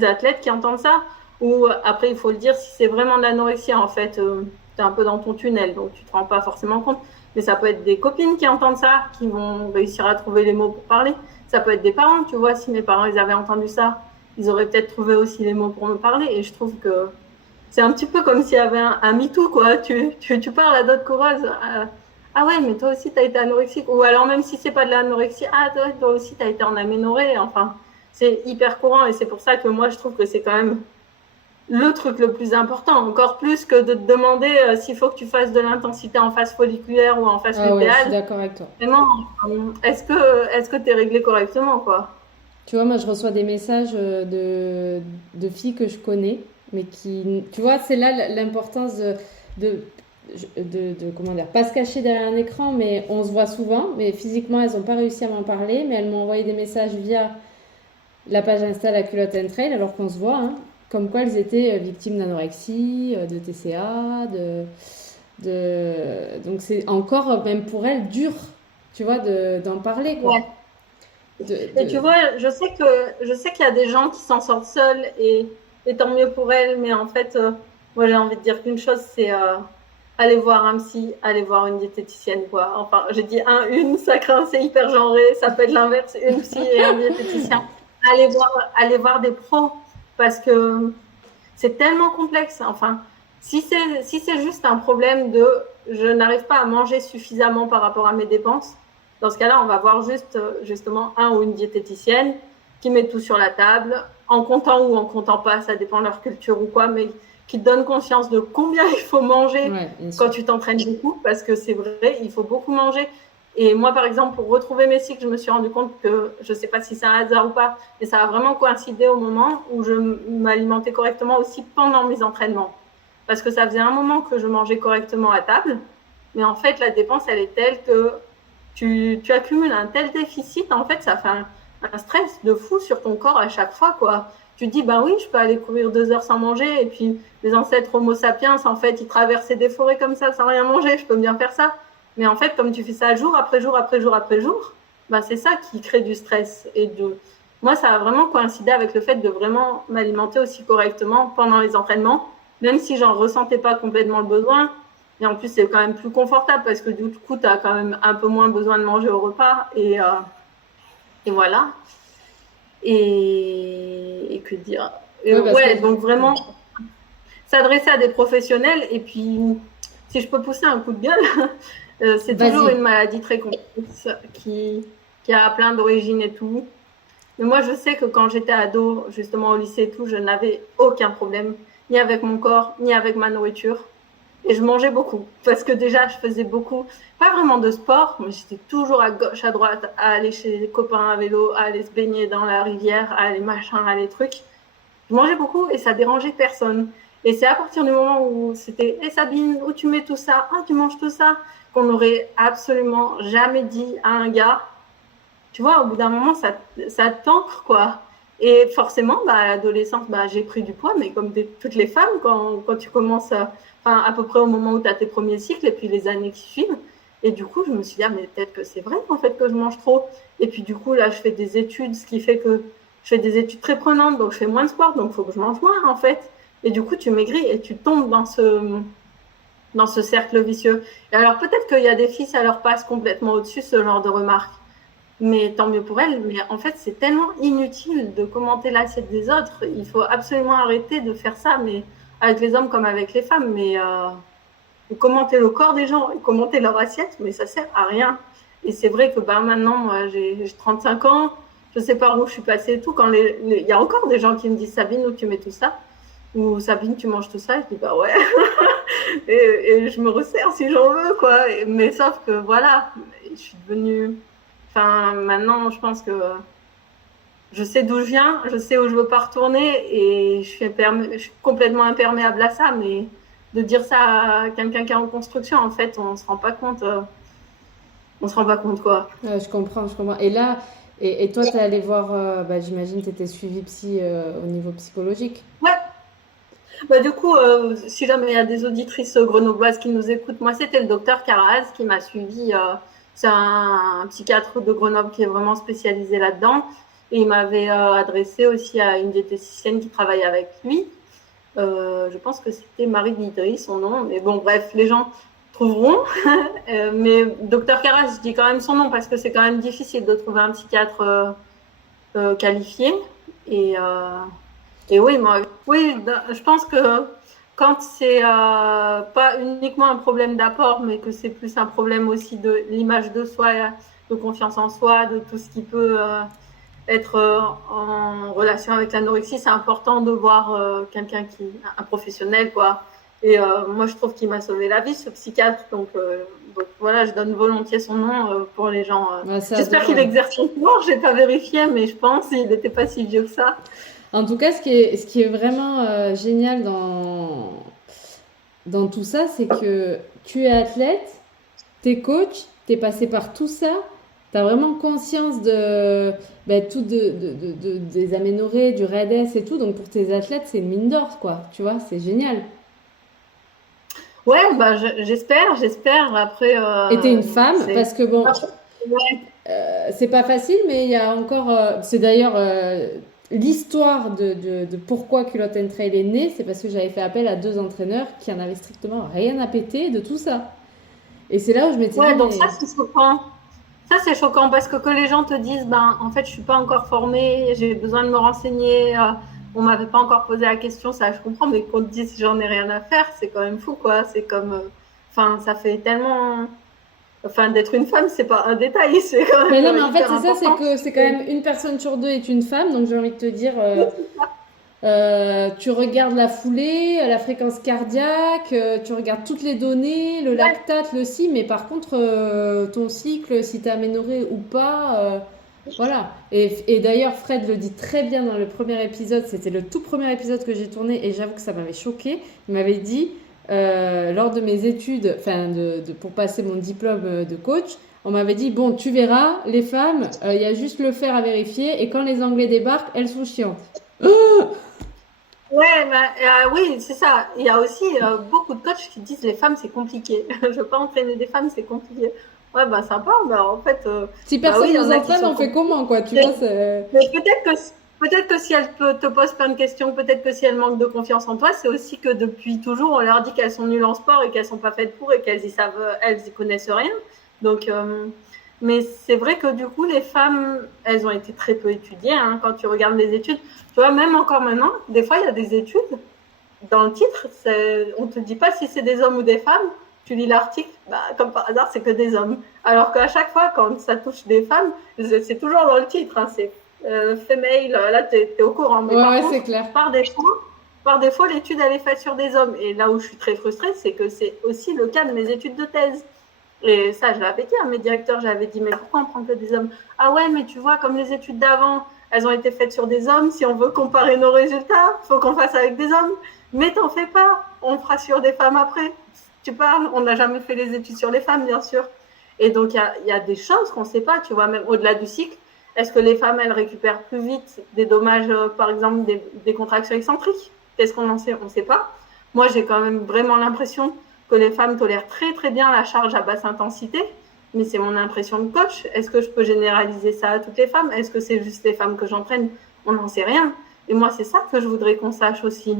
athlètes qui entendent ça. Ou après, il faut le dire, si c'est vraiment de l'anorexie, en fait, tu es un peu dans ton tunnel, donc tu te rends pas forcément compte. Mais ça peut être des copines qui entendent ça, qui vont réussir à trouver les mots pour parler. Ça peut être des parents, tu vois, si mes parents ils avaient entendu ça, ils auraient peut-être trouvé aussi les mots pour me parler. Et je trouve que c'est un petit peu comme s'il y avait un MeToo, quoi. Tu parles à d'autres coureuses. Ah ouais, mais toi aussi, tu as été anorexique. Ou alors, même si c'est pas de l'anorexie, toi aussi, tu as été en aménorrhée. Enfin, c'est hyper courant, et c'est pour ça que moi, je trouve que c'est quand même le truc le plus important, encore plus que de te demander s'il faut que tu fasses de l'intensité en phase folliculaire ou en phase lutéale. Ouais, je suis d'accord avec toi. Vraiment, est-ce que tu es réglé correctement, quoi? Tu vois, moi, je reçois des messages de filles que je connais, mais qui, tu vois, c'est là l'importance comment dire, pas se cacher derrière un écran, mais on se voit souvent, mais physiquement, elles n'ont pas réussi à m'en parler, mais elles m'ont envoyé des messages via la page Insta La Culotte and Trail, alors qu'on se voit, hein, comme quoi elles étaient victimes d'anorexie, de TCA, donc c'est encore, même pour elles, dur, tu vois, d'en parler, quoi. Ouais. Et tu vois, je sais qu'il y a des gens qui s'en sortent seuls, et tant mieux pour elles, mais en fait, moi j'ai envie de dire qu'une chose, c'est aller voir un psy, aller voir une diététicienne, quoi. Enfin, j'ai dit une, ça craint, c'est hyper genré, ça peut être l'inverse, une psy et un diététicien. Aller voir des pros, parce que c'est tellement complexe. Enfin, si c'est juste un problème de je n'arrive pas à manger suffisamment par rapport à mes dépenses, dans ce cas-là, on va voir justement un ou une diététicienne qui met tout sur la table, en comptant ou en comptant pas, ça dépend de leur culture ou quoi, mais qui te donne conscience de combien il faut manger quand tu t'entraînes beaucoup, parce que c'est vrai, il faut beaucoup manger. Et moi, par exemple, pour retrouver mes cycles, je me suis rendu compte que, je ne sais pas si c'est un hasard ou pas, mais ça a vraiment coïncidé au moment où je m'alimentais correctement aussi pendant mes entraînements. Parce que ça faisait un moment que je mangeais correctement à table, mais en fait, la dépense, elle est telle que tu accumules un tel déficit, en fait, ça fait un stress de fou sur ton corps à chaque fois, quoi. Tu te dis, oui, je peux aller courir 2 heures sans manger, et puis les ancêtres Homo sapiens, en fait, ils traversaient des forêts comme ça sans rien manger, je peux bien faire ça. Mais en fait, comme tu fais ça jour après jour après jour après jour, c'est ça qui crée du stress. Moi, ça a vraiment coïncidé avec le fait de vraiment m'alimenter aussi correctement pendant les entraînements, même si j'en ressentais pas complètement le besoin. Et en plus, c'est quand même plus confortable parce que du coup, tu as quand même un peu moins besoin de manger au repas. Et voilà. Et que dire Ouais, donc vraiment s'adresser à des professionnels. Et puis, si je peux pousser un coup de gueule, c'est toujours vas-y. une maladie très complexe qui a plein d'origines et tout. Mais moi, je sais que quand j'étais ado, justement au lycée et tout, je n'avais aucun problème, ni avec mon corps, ni avec ma nourriture. Et je mangeais beaucoup, parce que déjà, je faisais beaucoup, pas vraiment de sport, mais j'étais toujours à gauche, à droite, à aller chez les copains à vélo, à aller se baigner dans la rivière, à aller machin, à aller trucs. Je mangeais beaucoup et ça dérangeait personne. Et c'est à partir du moment où c'était hey Sabine, où tu mets tout ça? Ah, tu manges tout ça? Qu'on n'aurait absolument jamais dit à un gars. Tu vois, au bout d'un moment, ça t'ancre, quoi. Et forcément, à l'adolescence, j'ai pris du poids, mais comme toutes les femmes, quand tu commences, à peu près au moment où tu as tes premiers cycles et puis les années qui suivent. Et du coup, je me suis dit, mais peut-être que c'est vrai, en fait, que je mange trop. Et puis, du coup, là, je fais des études, ce qui fait que je fais des études très prenantes, donc je fais moins de sport, donc il faut que je mange moins, en fait. Et du coup, tu maigris et tu tombes dans ce cercle vicieux. Et alors, peut-être qu'il y a des filles, ça leur passe complètement au-dessus, ce genre de remarques. Mais tant mieux pour elles. Mais en fait, c'est tellement inutile de commenter l'assiette des autres. Il faut absolument arrêter de faire ça, mais avec les hommes comme avec les femmes. Mais commenter le corps des gens, commenter leur assiette, mais ça sert à rien. Et c'est vrai que maintenant, moi, j'ai 35 ans, je sais pas où je suis passée et tout. Il y a encore des gens qui me disent Sabine, où tu mets tout ça? Ou Sabine, tu manges tout ça? Je dis bah ouais. et je me resserre si j'en veux, quoi. Mais sauf que voilà, je suis devenue. Enfin, maintenant, je pense que je sais d'où je viens, je sais où je veux pas retourner et je suis complètement imperméable à ça. Mais de dire ça à quelqu'un qui est en construction, en fait, on se rend pas compte. On se rend pas compte, quoi. Je comprends, je comprends. Et là, et toi, t'es allé voir, j'imagine, t'étais suivi psy au niveau psychologique. Ouais. Du coup, si jamais il y a des auditrices grenobloises qui nous écoutent, moi, c'était le docteur Caraz qui m'a suivi. C'est un psychiatre de Grenoble qui est vraiment spécialisé là-dedans. Et il m'avait adressé aussi à une diététicienne qui travaille avec lui. Je pense que c'était Marie Guidry, son nom. Mais bon, bref, les gens trouveront. Mais docteur Caraz, je dis quand même son nom parce que c'est quand même difficile de trouver un psychiatre qualifié. Et oui, je pense que quand c'est pas uniquement un problème d'apport, mais que c'est plus un problème aussi de l'image de soi, de confiance en soi, de tout ce qui peut être en relation avec l'anorexie, c'est important de voir un professionnel, quoi. Et moi, je trouve qu'il m'a sauvé la vie, ce psychiatre. Donc voilà, je donne volontiers son nom pour les gens. J'espère qu'il exerce encore. J'ai pas vérifié, mais je pense qu'il n'était pas si vieux que ça. En tout cas, ce qui est vraiment génial dans tout ça, c'est que tu es athlète, tu es coach, tu es passé par tout ça, tu as vraiment conscience de tout des aménorrhées, du RAID-S et tout. Donc pour tes athlètes, c'est une mine d'or, quoi. Tu vois, c'est génial. Ouais, j'espère. Après, Et tu es une femme, parce que bon, ouais. c'est pas facile, mais il y a encore. C'est d'ailleurs l'histoire de pourquoi Culotte and Trail est née, c'est parce que j'avais fait appel à 2 entraîneurs qui en avaient strictement rien à péter de tout ça. Et c'est là où je m'étais Ouais, dit, donc ça, c'est choquant. Ça, c'est choquant parce que les gens te disent, en fait, je suis pas encore formée, j'ai besoin de me renseigner, on m'avait pas encore posé la question, ça, je comprends, mais qu'on te dise j'en ai rien à faire, c'est quand même fou, quoi. C'est comme, ça fait tellement. D'être une femme, c'est pas un détail, c'est quand même. Mais non, mais en fait, c'est ça, c'est important. que c'est quand même une personne sur 2 est une femme, donc j'ai envie de te dire, tu regardes la foulée, la fréquence cardiaque, tu regardes toutes les données, le lactate, le si, mais par contre, ton cycle, si tu es aménorrhée ou pas, voilà. Et d'ailleurs, Fred le dit très bien dans le premier épisode, c'était le tout premier épisode que j'ai tourné, et j'avoue que ça m'avait choqué. Il m'avait dit, lors de mes études, pour passer mon diplôme de coach, on m'avait dit, bon, tu verras, les femmes, il y a juste le fer à vérifier, et quand les Anglais débarquent, elles sont chiantes. Ouais, oui, c'est ça. Il y a aussi beaucoup de coachs qui disent les femmes, c'est compliqué. Je veux pas entraîner des femmes, c'est compliqué. Ouais, sympa. En fait, si personne oui, nous entraîne, on fait comment, quoi, tu vois, mais peut-être que si elles te posent plein de questions, peut-être que si elles manquent de confiance en toi, c'est aussi que depuis toujours, on leur dit qu'elles sont nulles en sport et qu'elles sont pas faites pour et qu'elles y savent, elles y connaissent rien. Donc, Mais c'est vrai que du coup, les femmes, elles ont été très peu étudiées. Hein, quand tu regardes les études, tu vois, même encore maintenant, des fois, il y a des études. Dans le titre, on ne te dit pas si c'est des hommes ou des femmes. Tu lis l'article, comme par hasard, c'est que des hommes. Alors qu'à chaque fois, quand ça touche des femmes, c'est toujours dans le titre. Hein, c'est female, là, tu es au courant. Mais par contre, c'est clair. Par défaut, l'étude, elle est faite sur des hommes. Et là où je suis très frustrée, c'est que c'est aussi le cas de mes études de thèse. Et ça, je l'avais dit à mes directeurs, j'avais dit, mais pourquoi on prend que des hommes? Ah ouais, mais tu vois, comme les études d'avant, elles ont été faites sur des hommes, si on veut comparer nos résultats, il faut qu'on fasse avec des hommes. Mais t'en fais pas, on fera sur des femmes après. Tu parles, on n'a jamais fait les études sur les femmes, bien sûr. Et donc, il y a des choses qu'on ne sait pas, tu vois, même au-delà du cycle. Est-ce que les femmes, elles récupèrent plus vite des dommages, par exemple, des contractions excentriques? Qu'est-ce qu'on en sait? On ne sait pas. Moi, j'ai quand même vraiment l'impression que les femmes tolèrent très, très bien la charge à basse intensité. Mais c'est mon impression de coach. Est-ce que je peux généraliser ça à toutes les femmes? Est-ce que c'est juste les femmes que j'entraîne? On n'en sait rien. Et moi, c'est ça que je voudrais qu'on sache aussi.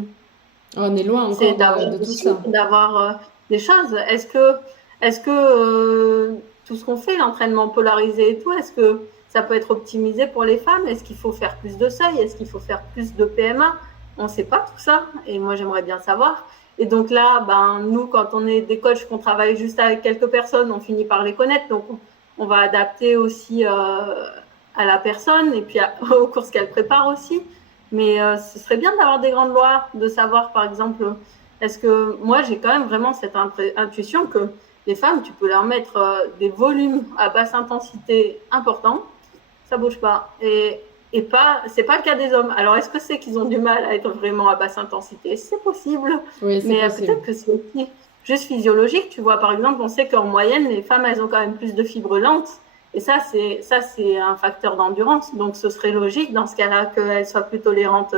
On est loin encore de tout ça. D'avoir des choses. Est-ce que tout ce qu'on fait, l'entraînement polarisé et tout, est-ce que ça peut être optimisé pour les femmes? Est-ce qu'il faut faire plus de seuil? Est-ce qu'il faut faire plus de PMA? On ne sait pas tout ça. Et moi, j'aimerais bien savoir. Et donc là, nous, quand on est des coachs, qu'on travaille juste avec quelques personnes, on finit par les connaître. Donc, on va adapter aussi à la personne et puis aux courses qu'elle prépare aussi. Mais ce serait bien d'avoir des grandes lois, de savoir, par exemple, est-ce que moi, j'ai quand même vraiment cette intuition que les femmes, tu peux leur mettre des volumes à basse intensité importants, ça bouge pas. Et pas, c'est pas le cas des hommes. Alors, est-ce que c'est qu'ils ont du mal à être vraiment à basse intensité? C'est possible. Oui, mais peut-être que c'est aussi juste physiologique. Tu vois, par exemple, on sait qu'en moyenne, les femmes, elles ont quand même plus de fibres lentes. Et ça, c'est un facteur d'endurance. Donc, ce serait logique dans ce cas-là qu'elles soient plus tolérantes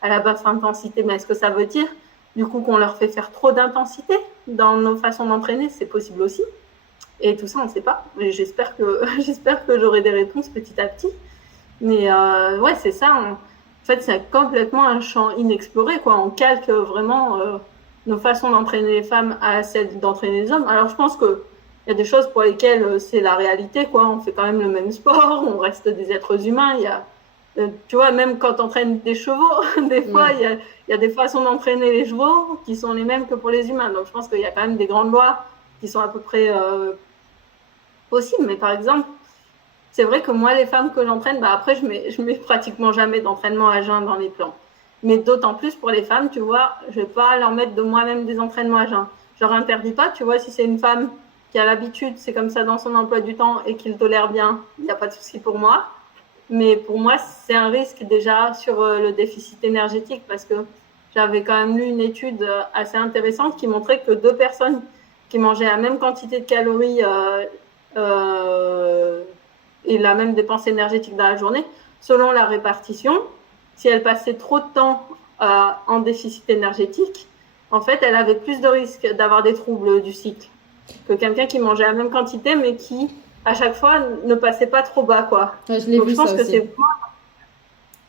à la basse intensité. Mais est-ce que ça veut dire, du coup, qu'on leur fait faire trop d'intensité dans nos façons d'entraîner? C'est possible aussi. Et tout ça, on ne sait pas. Mais j'espère que j'aurai des réponses petit à petit. Mais ouais, c'est ça. En fait, c'est complètement un champ inexploré, quoi. On calque vraiment nos façons d'entraîner les femmes à celles d'entraîner les hommes. Alors, je pense que il y a des choses pour lesquelles c'est la réalité, quoi. On fait quand même le même sport, on reste des êtres humains. Il y a, tu vois, même quand on entraîne des chevaux, des fois, il y a des façons d'entraîner les chevaux qui sont les mêmes que pour les humains. Donc, je pense qu'il y a quand même des grandes lois qui sont à peu près possibles. Mais par exemple, c'est vrai que moi, les femmes que j'entraîne, après, je mets pratiquement jamais d'entraînement à jeun dans les plans. Mais d'autant plus pour les femmes, tu vois, je vais pas leur mettre de moi-même des entraînements à jeun. Je leur interdis pas, tu vois, si c'est une femme qui a l'habitude, c'est comme ça dans son emploi du temps et qu'il tolère bien, il n'y a pas de souci pour moi. Mais pour moi, c'est un risque déjà sur le déficit énergétique parce que j'avais quand même lu une étude assez intéressante qui montrait que 2 personnes qui mangeaient la même quantité de calories et la même dépense énergétique dans la journée, selon la répartition, si elles passaient trop de temps en déficit énergétique, en fait, elles avaient plus de risques d'avoir des troubles du cycle que quelqu'un qui mangeait la même quantité, mais qui, à chaque fois, ne passait pas trop bas, quoi. Ouais, je l'ai vu, pense ça que aussi. c'est...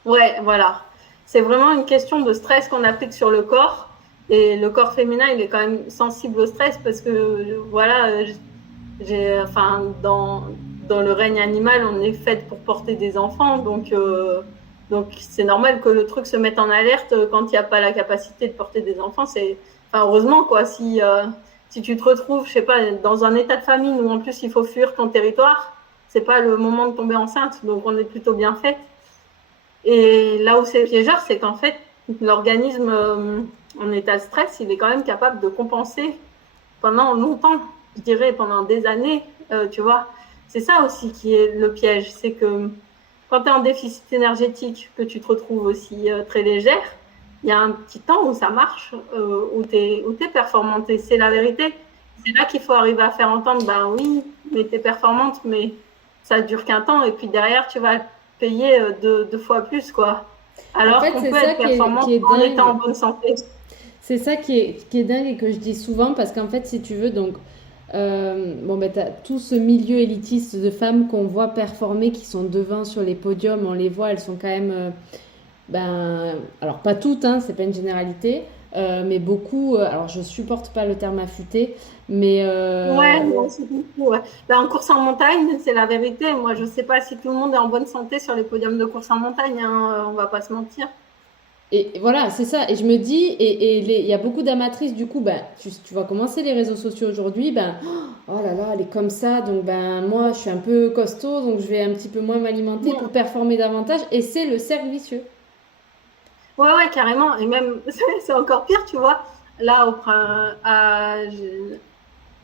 Ouais, voilà. C'est vraiment une question de stress qu'on applique sur le corps. Et le corps féminin, il est quand même sensible au stress parce que, voilà, dans le règne animal, on est fait pour porter des enfants. Donc c'est normal que le truc se mette en alerte quand il n'y a pas la capacité de porter des enfants. Heureusement, quoi, si tu te retrouves, je sais pas, dans un état de famine où en plus il faut fuir ton territoire, c'est pas le moment de tomber enceinte, donc on est plutôt bien fait. Et là où c'est piégeur, c'est qu'en fait, l'organisme en état de stress, il est quand même capable de compenser pendant longtemps, je dirais pendant des années, tu vois. C'est ça aussi qui est le piège, c'est que quand tu es en déficit énergétique, que tu te retrouves aussi très légère, il y a un petit temps où ça marche, où tu es performante. Et c'est la vérité. C'est là qu'il faut arriver à faire entendre, oui, mais tu es performante, mais ça dure qu'un temps. Et puis derrière, tu vas payer 2 fois plus, quoi. Alors qu'on peut être performante en étant en bonne santé. C'est ça qui est dingue et que je dis souvent, parce qu'en fait, si tu veux, donc, tu as tout ce milieu élitiste de femmes qu'on voit performer, qui sont devant sur les podiums, on les voit, elles sont quand même... alors pas toutes, hein, c'est pas une généralité, mais beaucoup, alors je supporte pas le terme affûté, mais Ouais, moi aussi, beaucoup, ouais. Ben, en course en montagne, c'est la vérité. Moi, je sais pas si tout le monde est en bonne santé sur les podiums de course en montagne, hein, on va pas se mentir. et voilà, c'est ça. Et je me dis, il y a beaucoup d'amatrices, du coup, ben, tu vas commencer les réseaux sociaux aujourd'hui, ben, oh là là, elle est comme ça, donc ben, moi, je suis un peu costaud, donc je vais un petit peu moins m'alimenter pour performer davantage, et c'est le cercle vicieux. Ouais, ouais, carrément. Et même, c'est encore pire, tu vois. Là,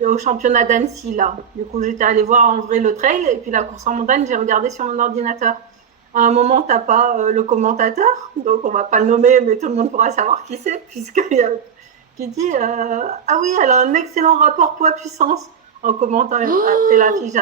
au championnat d'Annecy, là. Du coup, j'étais allée voir en vrai le trail et puis la course en montagne, j'ai regardé sur mon ordinateur. À un moment, t'as pas le commentateur, donc on va pas le nommer, mais tout le monde pourra savoir qui c'est, puisqu'il y a qui dit ah oui, elle a un excellent rapport poids-puissance en commentant après la fille.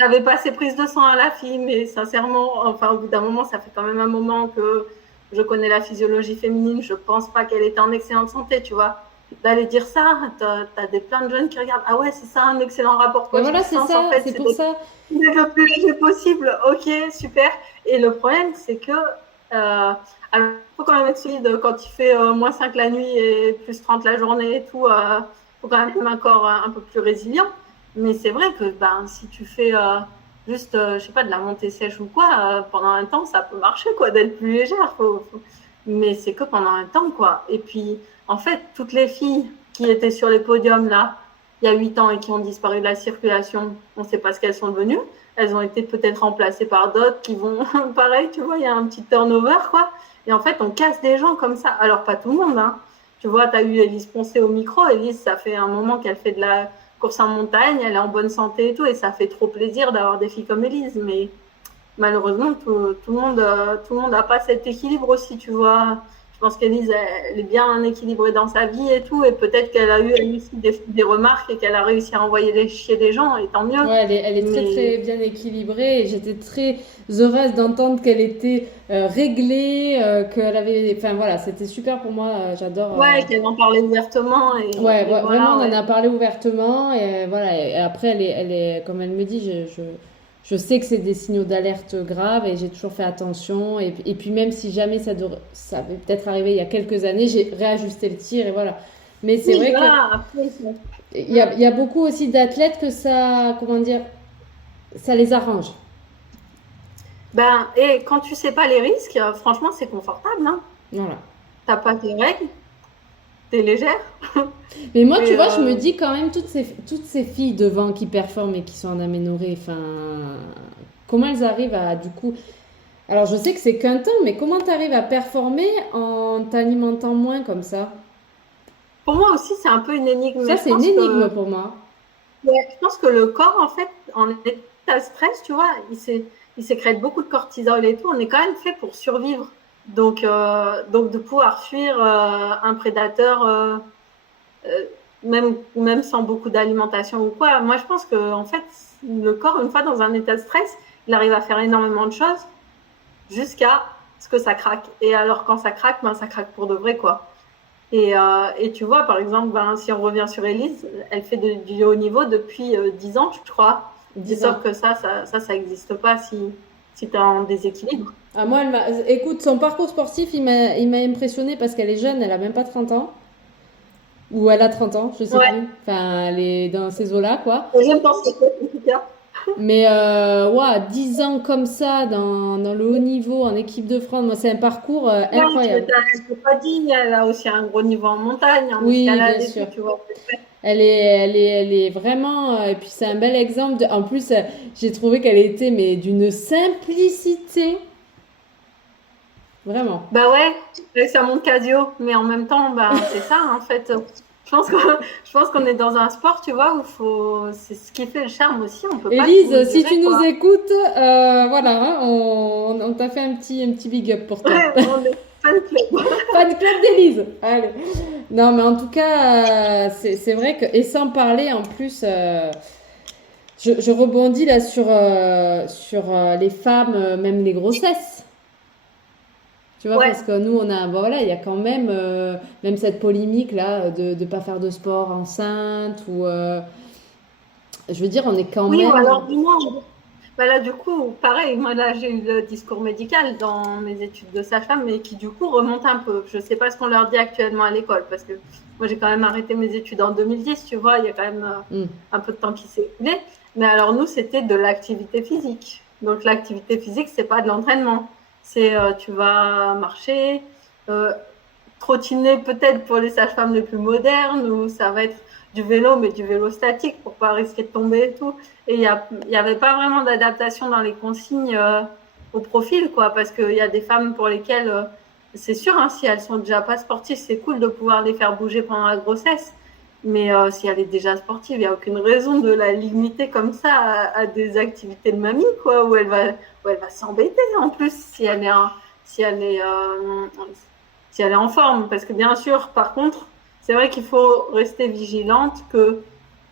J'avais pas ses prises de sang à la fille, mais sincèrement, enfin, au bout d'un moment, ça fait quand même un moment que je connais la physiologie féminine. Je pense pas qu'elle était en excellente santé, tu vois. D'aller dire ça, t'as plein de jeunes qui regardent. Ah ouais, c'est ça, un excellent rapport Ben voilà, c'est poids-puissance. ça, En fait, c'est pour ça. le plus léger possible. Ok, super. Et le problème, c'est que alors, il faut quand même être solide quand il fait moins 5 la nuit et plus 30 la journée et tout. Faut quand même un corps un peu plus résilient. Mais c'est vrai que ben, si tu fais juste, je sais pas, de la montée sèche ou quoi, pendant un temps, ça peut marcher, quoi, d'être plus légère. Mais c'est que pendant un temps, quoi. Et puis, en fait, toutes les filles qui étaient sur les podiums, là, il y a 8 ans et qui ont disparu de la circulation, on ne sait pas ce qu'elles sont devenues. Elles ont été peut-être remplacées par d'autres qui vont, pareil, tu vois, il y a un petit turnover, quoi. Et en fait, on casse des gens comme ça. Alors, pas tout le monde, hein. Tu vois, tu as eu Élise Poncé au micro. Élise, ça fait un moment qu'elle fait de la course en montagne, elle est en bonne santé et tout, et ça fait trop plaisir d'avoir des filles comme Élise. Mais malheureusement, tout le monde n'a pas cet équilibre aussi, tu vois. Je pense qu'Élise, elle est bien équilibrée dans sa vie et tout, et peut-être qu'elle a eu aussi des remarques et qu'elle a réussi à envoyer chier des gens, et tant mieux. Ouais, elle est très très bien équilibrée et j'étais très heureuse d'entendre qu'elle était réglée, qu'elle avait, enfin voilà, c'était super pour moi, j'adore. Ouais, qu'elle en parlait ouvertement. Ouais, Et vraiment, voilà, on en ouais. a parlé ouvertement et voilà. Et après, elle est, comme elle me dit, je sais que c'est des signaux d'alerte graves et j'ai toujours fait attention. Et puis même si jamais ça avait peut-être arrivé il y a quelques années, j'ai réajusté le tir et voilà. Mais c'est Oui, vrai que voilà, après, il y a beaucoup aussi d'athlètes que ça, comment dire, ça les arrange. ben, et quand tu sais pas les risques, franchement, c'est confortable, hein. Voilà. T'as pas tes règles, t'es légère. Mais moi, tu Et vois, je me dis quand même, toutes ces filles devant qui performent et qui sont en aménorrhée, enfin, comment elles arrivent à, du coup. Alors, je sais que c'est qu'un temps, mais comment tu arrives à performer en t'alimentant moins comme ça? pour moi aussi, c'est un peu une énigme, Ça, mais je c'est une pense énigme que pour moi. ouais, je pense que le corps, en fait, en état de stress, tu vois, il sécrète beaucoup de cortisol et tout. On est quand même fait pour survivre. Donc de pouvoir fuir un prédateur, euh, même sans beaucoup d'alimentation ou quoi. Moi, je pense que en fait, le corps, une fois dans un état de stress, il arrive à faire énormément de choses jusqu'à ce que ça craque. Et alors, quand ça craque, ben, ça craque pour de vrai, quoi. Et tu vois, par exemple, ben, si on revient sur Elise, elle fait du haut niveau depuis 10 ans, je crois. 10 ans. Dis-toi que ça n'existe pas si tu es en déséquilibre. Ah, moi, écoute, son parcours sportif, il m'a impressionné parce qu'elle est jeune, elle a même pas 30 ans. Ou elle a 30 ans, je sais Ouais, plus. Enfin, elle est dans ces eaux-là, quoi. j'aime penser que en tout cas. Mais ouais, 10 ans comme ça, dans le haut niveau, en équipe de France, moi, c'est un parcours Ouais, incroyable. je t'ai pas dit, elle a aussi un gros niveau en montagne, en Oui, bien escalade et sûr. tout, tu vois. Elle est vraiment. Et puis c'est un bel exemple. En plus, j'ai trouvé qu'elle était mais d'une simplicité. Vraiment. Bah ouais, ça monte cardio, mais en même temps, bah, c'est ça, en fait. Je pense qu'on est dans un sport, tu vois, où c'est ce qui fait le charme aussi, on peut pas tout Élise, si tu mesurer, nous quoi. écoutes, voilà, hein, on t'a fait un petit big up pour toi. Ouais, on est fan club. Fan club d'Élise. Allez. Non, mais en tout cas, c'est vrai que. Et sans parler, en plus, je rebondis là sur les femmes, même les grossesses. Tu vois, Ouais. parce que nous, on a, bon, voilà, il y a quand même, même cette polémique là de ne pas faire de sport enceinte ou, je veux dire, on est quand Oui, ou même. alors dis-moi, Bah là, du coup, pareil, moi là, j'ai eu le discours médical dans mes études de sage-femme, mais qui du coup remonte un peu. Je sais pas ce qu'on leur dit actuellement à l'école, parce que moi j'ai quand même arrêté mes études en 2010, tu vois, il y a quand même un peu de temps qui s'est écoulé. Mais alors nous, c'était de l'activité physique. Donc l'activité physique, c'est pas de l'entraînement. C'est tu vas marcher, trottiner peut-être pour les sages-femmes les plus modernes, ou ça va être du vélo, mais du vélo statique pour pas risquer de tomber et tout. Et il y avait pas vraiment d'adaptation dans les consignes au profil, quoi, parce qu'il y a des femmes pour lesquelles, c'est sûr, hein, si elles sont déjà pas sportives, c'est cool de pouvoir les faire bouger pendant la grossesse. Mais si elle est déjà sportive, il n'y a aucune raison de la limiter comme ça à des activités de mamie, quoi, où elle va s'embêter en plus si elle est, si elle est, si elle est en forme. Parce que bien sûr, par contre, c'est vrai qu'il faut rester vigilante que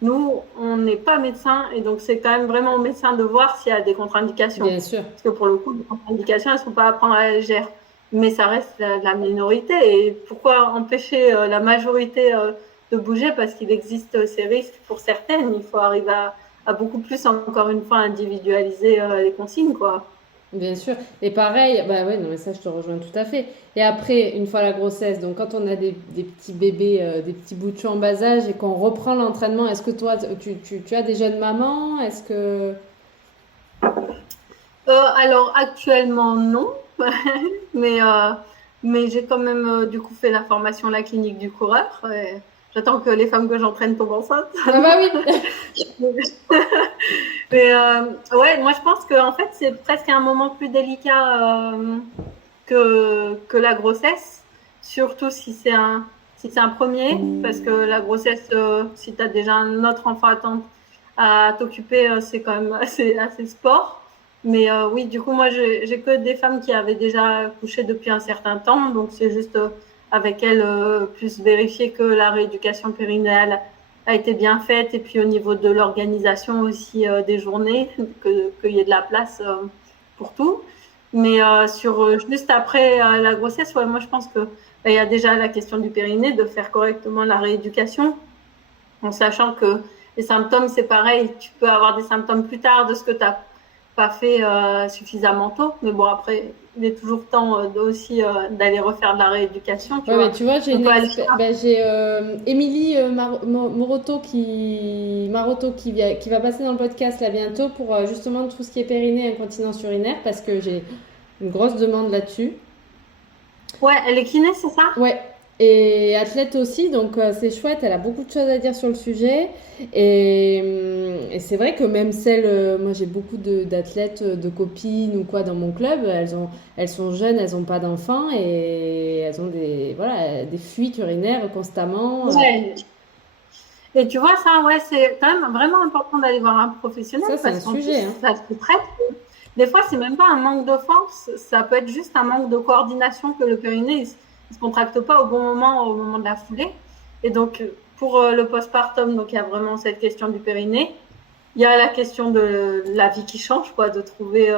nous, on n'est pas médecin et donc c'est quand même vraiment au médecin de voir s'il y a des contre-indications. Bien sûr. Parce que pour le coup, les contre-indications, elles ne sont pas à prendre à la légère. Mais ça reste la minorité. Et pourquoi empêcher la majorité de bouger? Parce qu'il existe ces risques pour certaines. Il faut arriver à beaucoup plus, encore une fois, individualiser les consignes, quoi. Bien sûr. Et pareil, bah ouais, non, mais ça, je te rejoins tout à fait. Et après, une fois la grossesse, donc quand on a des petits bébés, des petits bouts de chou en bas âge et qu'on reprend l'entraînement, est-ce que toi, tu as des jeunes mamans? Est-ce que... Alors actuellement non, mais, mais j'ai quand même du coup fait la formation à la clinique du coureur. J'attends que les femmes que j'entraîne tombent enceintes. Ah bah oui. Mais ouais, moi je pense que en fait c'est presque un moment plus délicat que la grossesse, surtout si c'est un premier, parce que la grossesse, si tu as déjà un autre enfant à t'occuper, c'est quand même assez sport. Mais oui, du coup, moi, j'ai que des femmes qui avaient déjà couché depuis un certain temps, donc c'est juste avec elles plus vérifier que la rééducation périnéale a été bien faite, et puis au niveau de l'organisation aussi des journées, qu'il y ait de la place pour tout. Mais juste après la grossesse, ouais, moi je pense que il y a déjà la question du périnée, de faire correctement la rééducation, en sachant que les symptômes, c'est pareil, tu peux avoir des symptômes plus tard de ce que tu n'as pas fait suffisamment tôt. Mais bon, après, il est toujours temps aussi d'aller refaire de la rééducation. Ouais, mais tu vois, j'ai Émilie Maroto qui va passer dans le podcast là bientôt pour justement tout ce qui est périnée et incontinence urinaire parce que j'ai une grosse demande là-dessus. Ouais, elle est kiné, c'est ça? Ouais, et athlète aussi, donc c'est chouette, elle a beaucoup de choses à dire sur le sujet. Et c'est vrai que même moi j'ai beaucoup d'athlètes, de copines ou quoi dans mon club, elles sont jeunes, elles n'ont pas d'enfants et elles ont des fuites urinaires constamment. Ouais. Et tu vois, ça, ouais, c'est quand même vraiment important d'aller voir un professionnel. Ça, c'est un sujet. Ça se prête. Des fois, c'est même pas un manque de force, ça peut être juste un manque de coordination que le périnée il se contracte pas au moment de la foulée. Et donc, pour le postpartum, donc il y a vraiment cette question du périnée. Il y a la question de la vie qui change, quoi, de trouver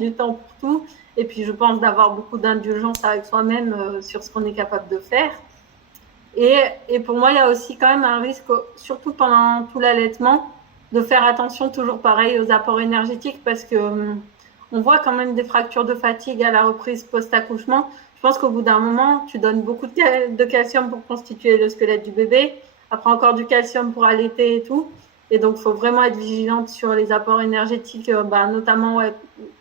du temps pour tout. Et puis, je pense d'avoir beaucoup d'indulgence avec soi-même sur ce qu'on est capable de faire. Et pour moi, il y a aussi quand même un risque, surtout pendant tout l'allaitement, de faire attention toujours pareil aux apports énergétiques parce que on voit quand même des fractures de fatigue à la reprise post-accouchement. Je pense qu'au bout d'un moment, tu donnes beaucoup de calcium pour constituer le squelette du bébé, après encore du calcium pour allaiter et tout. Et donc, il faut vraiment être vigilante sur les apports énergétiques, notamment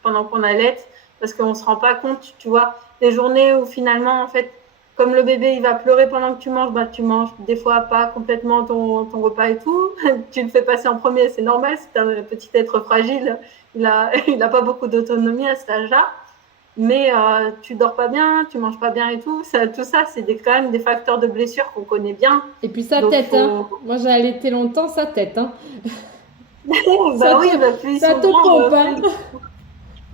pendant qu'on allaite, parce qu'on ne se rend pas compte, tu vois, des journées où finalement, en fait, comme le bébé il va pleurer pendant que tu manges, tu manges des fois pas complètement ton repas et tout. Tu le fais passer en premier, c'est normal, c'est un petit être fragile, il a pas beaucoup d'autonomie à cet âge-là. Mais tu dors pas bien, tu manges pas bien et tout. Tout ça, c'est quand même des facteurs de blessure qu'on connaît bien. Et puis ça tête, hein. Moi j'ai allaité longtemps, ça tête, hein. Ça te pompe, hein.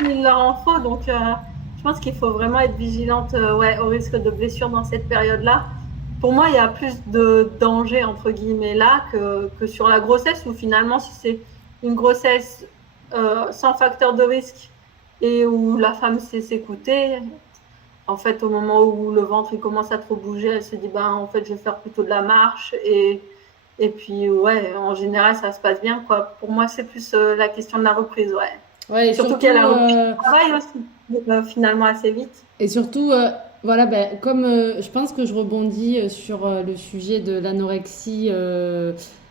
Il leur en faut, donc je pense qu'il faut vraiment être vigilante au risque de blessure dans cette période-là. Pour moi, il y a plus de danger, entre guillemets, là que sur la grossesse, où finalement, si c'est une grossesse sans facteur de risque et où la femme sait s'écouter, en fait, au moment où le ventre il commence à trop bouger, elle se dit, en fait, je vais faire plutôt de la marche. Et puis, ouais, en général, ça se passe bien, quoi. Pour moi, c'est plus la question de la reprise, ouais. Ouais, et Surtout surtout, qu'elle a repris le travail aussi, finalement assez vite. et surtout voilà, ben, comme je pense que je rebondis sur le sujet de l'anorexie,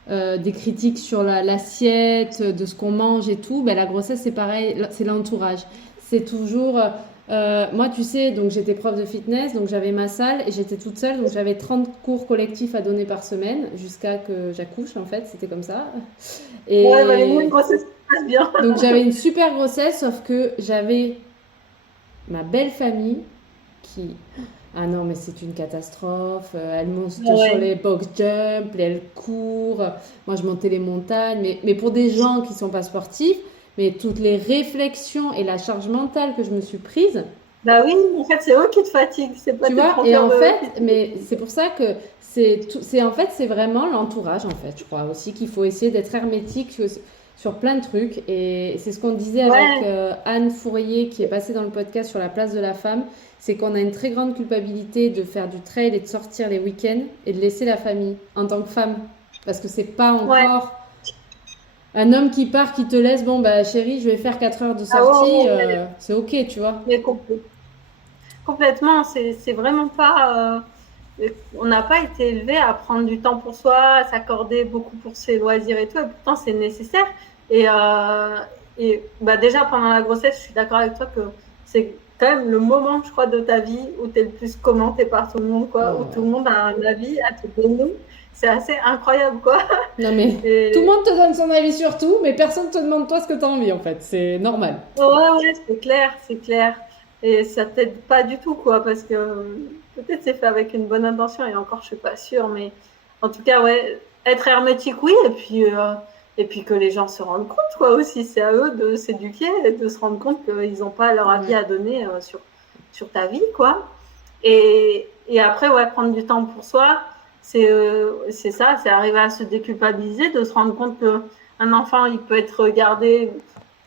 des critiques sur l'assiette, de ce qu'on mange et tout, ben, la grossesse c'est pareil, c'est l'entourage. C'est toujours... moi, tu sais, donc j'étais prof de fitness, donc j'avais ma salle et j'étais toute seule, donc j'avais 30 cours collectifs à donner par semaine jusqu'à que j'accouche, en fait, c'était comme ça. Ouais, bah, les mots de Et grossesse, ça passe bien. donc j'avais une super grossesse, sauf que j'avais ma belle famille qui... Ah non, mais c'est une catastrophe. Elle monte sur Ouais. les box jumps, elle court. Moi, je montais les montagnes. Mais pour des gens qui sont pas sportifs, mais toutes les réflexions et la charge mentale que je me suis prise, Bah oui, en fait, c'est eux qui te fatiguent, c'est pas tu tes vois, et profs en fait, physique. mais c'est pour ça que en fait, c'est vraiment l'entourage, en fait, je crois aussi qu'il faut essayer d'être hermétique sur plein de trucs. Et c'est ce qu'on disait avec Ouais, Anne Fourier, qui est passée dans le podcast sur la place de la femme, c'est qu'on a une très grande culpabilité de faire du trail et de sortir les week-ends et de laisser la famille en tant que femme. Parce que c'est pas ouais. encore un homme qui part, qui te laisse, bon, bah chérie, je vais faire 4 heures de Ah sortie, ouais, ouais, c'est ok, tu vois. mais complètement, c'est vraiment pas. On n'a pas été élevé à prendre du temps pour soi, à s'accorder beaucoup pour ses loisirs et tout, et pourtant c'est nécessaire. Et, bah déjà pendant la grossesse, je suis d'accord avec toi que c'est quand même le moment, je crois, de ta vie où tu es le plus commenté par tout le monde, quoi, où Oh, tout le monde a un avis à te donner. C'est assez incroyable, quoi. non mais tout le Et monde te donne son avis sur tout, mais personne te demande toi ce que tu as envie en fait. C'est normal. ouais, ouais, c'est clair, c'est clair. Et ça t'aide pas du tout, quoi, parce que peut-être c'est fait avec une bonne intention, et encore, je suis pas sûre, mais en tout cas, ouais, être hermétique, oui, et puis que les gens se rendent compte, quoi, aussi. C'est à eux de s'éduquer et de se rendre compte qu'ils n'ont pas leur avis Ouais. à donner sur ta vie, quoi. Et après, ouais, prendre du temps pour soi, c'est ça, c'est arriver à se déculpabiliser, de se rendre compte qu'un enfant, il peut être regardé,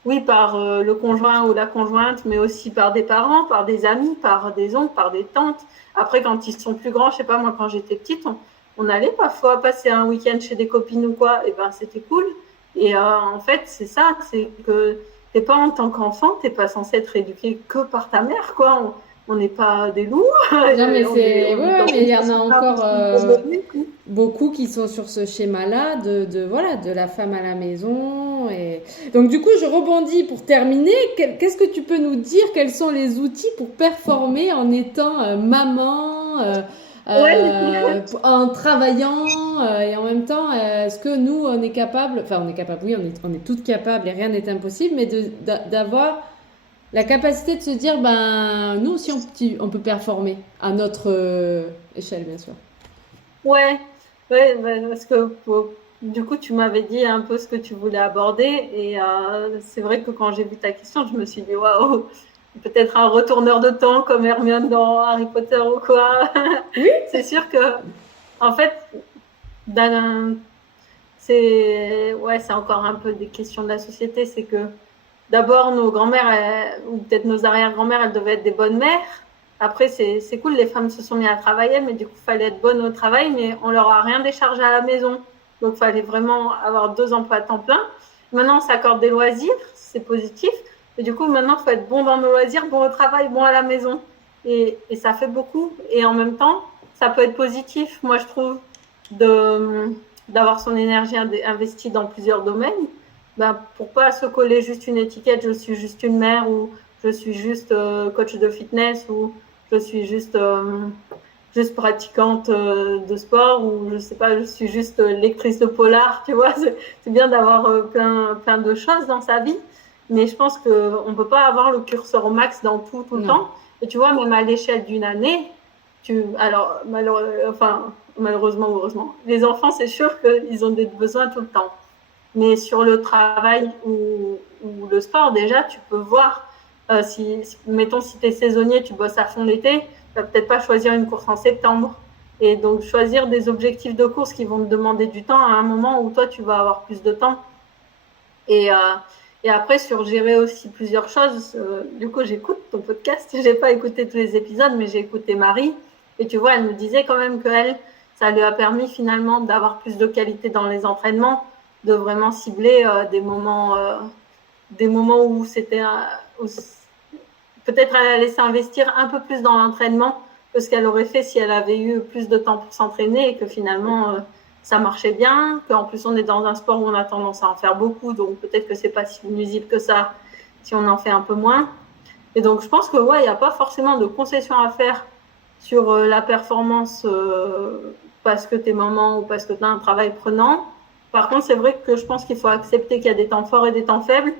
oui, par le conjoint ou la conjointe, mais aussi par des parents, par des amis, par des oncles, par des tantes. Après, quand ils sont plus grands, je sais pas, moi, quand j'étais petite, on allait parfois passer un week-end chez des copines ou quoi, et ben c'était cool. Et en fait, c'est ça, c'est que t'es pas en tant qu'enfant, t'es pas censé être éduqué que par ta mère, quoi. On n'est pas des loups, Non mais on vit ouais, dans mais il une y en a société un peu encore développée, quoi. beaucoup qui sont sur ce schéma-là voilà, de la femme à la maison. Et donc du coup, je rebondis pour terminer. Qu'est-ce que tu peux nous dire? Quels sont les outils pour performer en étant maman, en travaillant et en même temps, est-ce que nous, on est capable, enfin on est capable, oui, on est toutes capables et rien n'est impossible, mais d'avoir la capacité de se dire, ben, nous aussi, on peut performer à notre échelle, bien sûr. Ouais, ouais, parce que du coup, tu m'avais dit un peu ce que tu voulais aborder, et c'est vrai que quand j'ai vu ta question, je me suis dit waouh, peut-être un retourneur de temps comme Hermione dans Harry Potter ou quoi. Oui, C'est sûr que, en fait, d'un- c'est ouais, c'est encore un peu des questions de la société. C'est que d'abord, nos grands-mères, ou peut-être nos arrière-grand-mères, elles devaient être des bonnes mères. Après, c'est cool, les femmes se sont mises à travailler, mais du coup, il fallait être bonne au travail, mais on leur a rien déchargé à la maison. Donc, il fallait vraiment avoir 2 emplois à temps plein. Maintenant, on s'accorde des loisirs, c'est positif. Et du coup, maintenant, il faut être bon dans nos loisirs, bon au travail, bon à la maison. Et ça fait beaucoup. Et en même temps, ça peut être positif, moi, je trouve, de d'avoir son énergie investie dans plusieurs domaines, ben, pour pas se coller juste une étiquette, je suis juste une mère, ou je suis juste coach de fitness, ou je suis juste pratiquante de sport, ou je sais pas, je suis juste lectrice de polar, tu vois. C'est bien d'avoir plein de choses dans sa vie, mais je pense qu'on peut pas avoir le curseur au max dans tout le non. temps. Et tu vois, même à l'échelle d'une année, alors malheureusement ou heureusement, les enfants, c'est sûr qu'ils ont des besoins tout le temps. Mais sur le travail ou le sport, déjà, tu peux voir, mettons, si tu es saisonnier, tu bosses à fond l'été, tu vas peut-être pas choisir une course en septembre. Et donc, choisir des objectifs de course qui vont te demander du temps à un moment où toi, tu vas avoir plus de temps. Et, euh, et après, sur gérer aussi plusieurs choses, du coup, j'écoute ton podcast. Je n'ai pas écouté tous les épisodes, mais j'ai écouté Marie. Et tu vois, elle me disait quand même qu'elle, ça lui a permis finalement d'avoir plus de qualité dans les entraînements, de vraiment cibler des moments où peut-être elle allait s'investir un peu plus dans l'entraînement que ce qu'elle aurait fait si elle avait eu plus de temps pour s'entraîner et que finalement ça marchait bien, qu'en plus on est dans un sport où on a tendance à en faire beaucoup, donc peut-être que c'est pas si nuisible que ça si on en fait un peu moins. Et donc je pense que il n'y a pas forcément de concession à faire sur la performance parce que t'es maman ou parce que t'as un travail prenant. Par contre, c'est vrai que je pense qu'il faut accepter qu'il y a des temps forts et des temps faibles.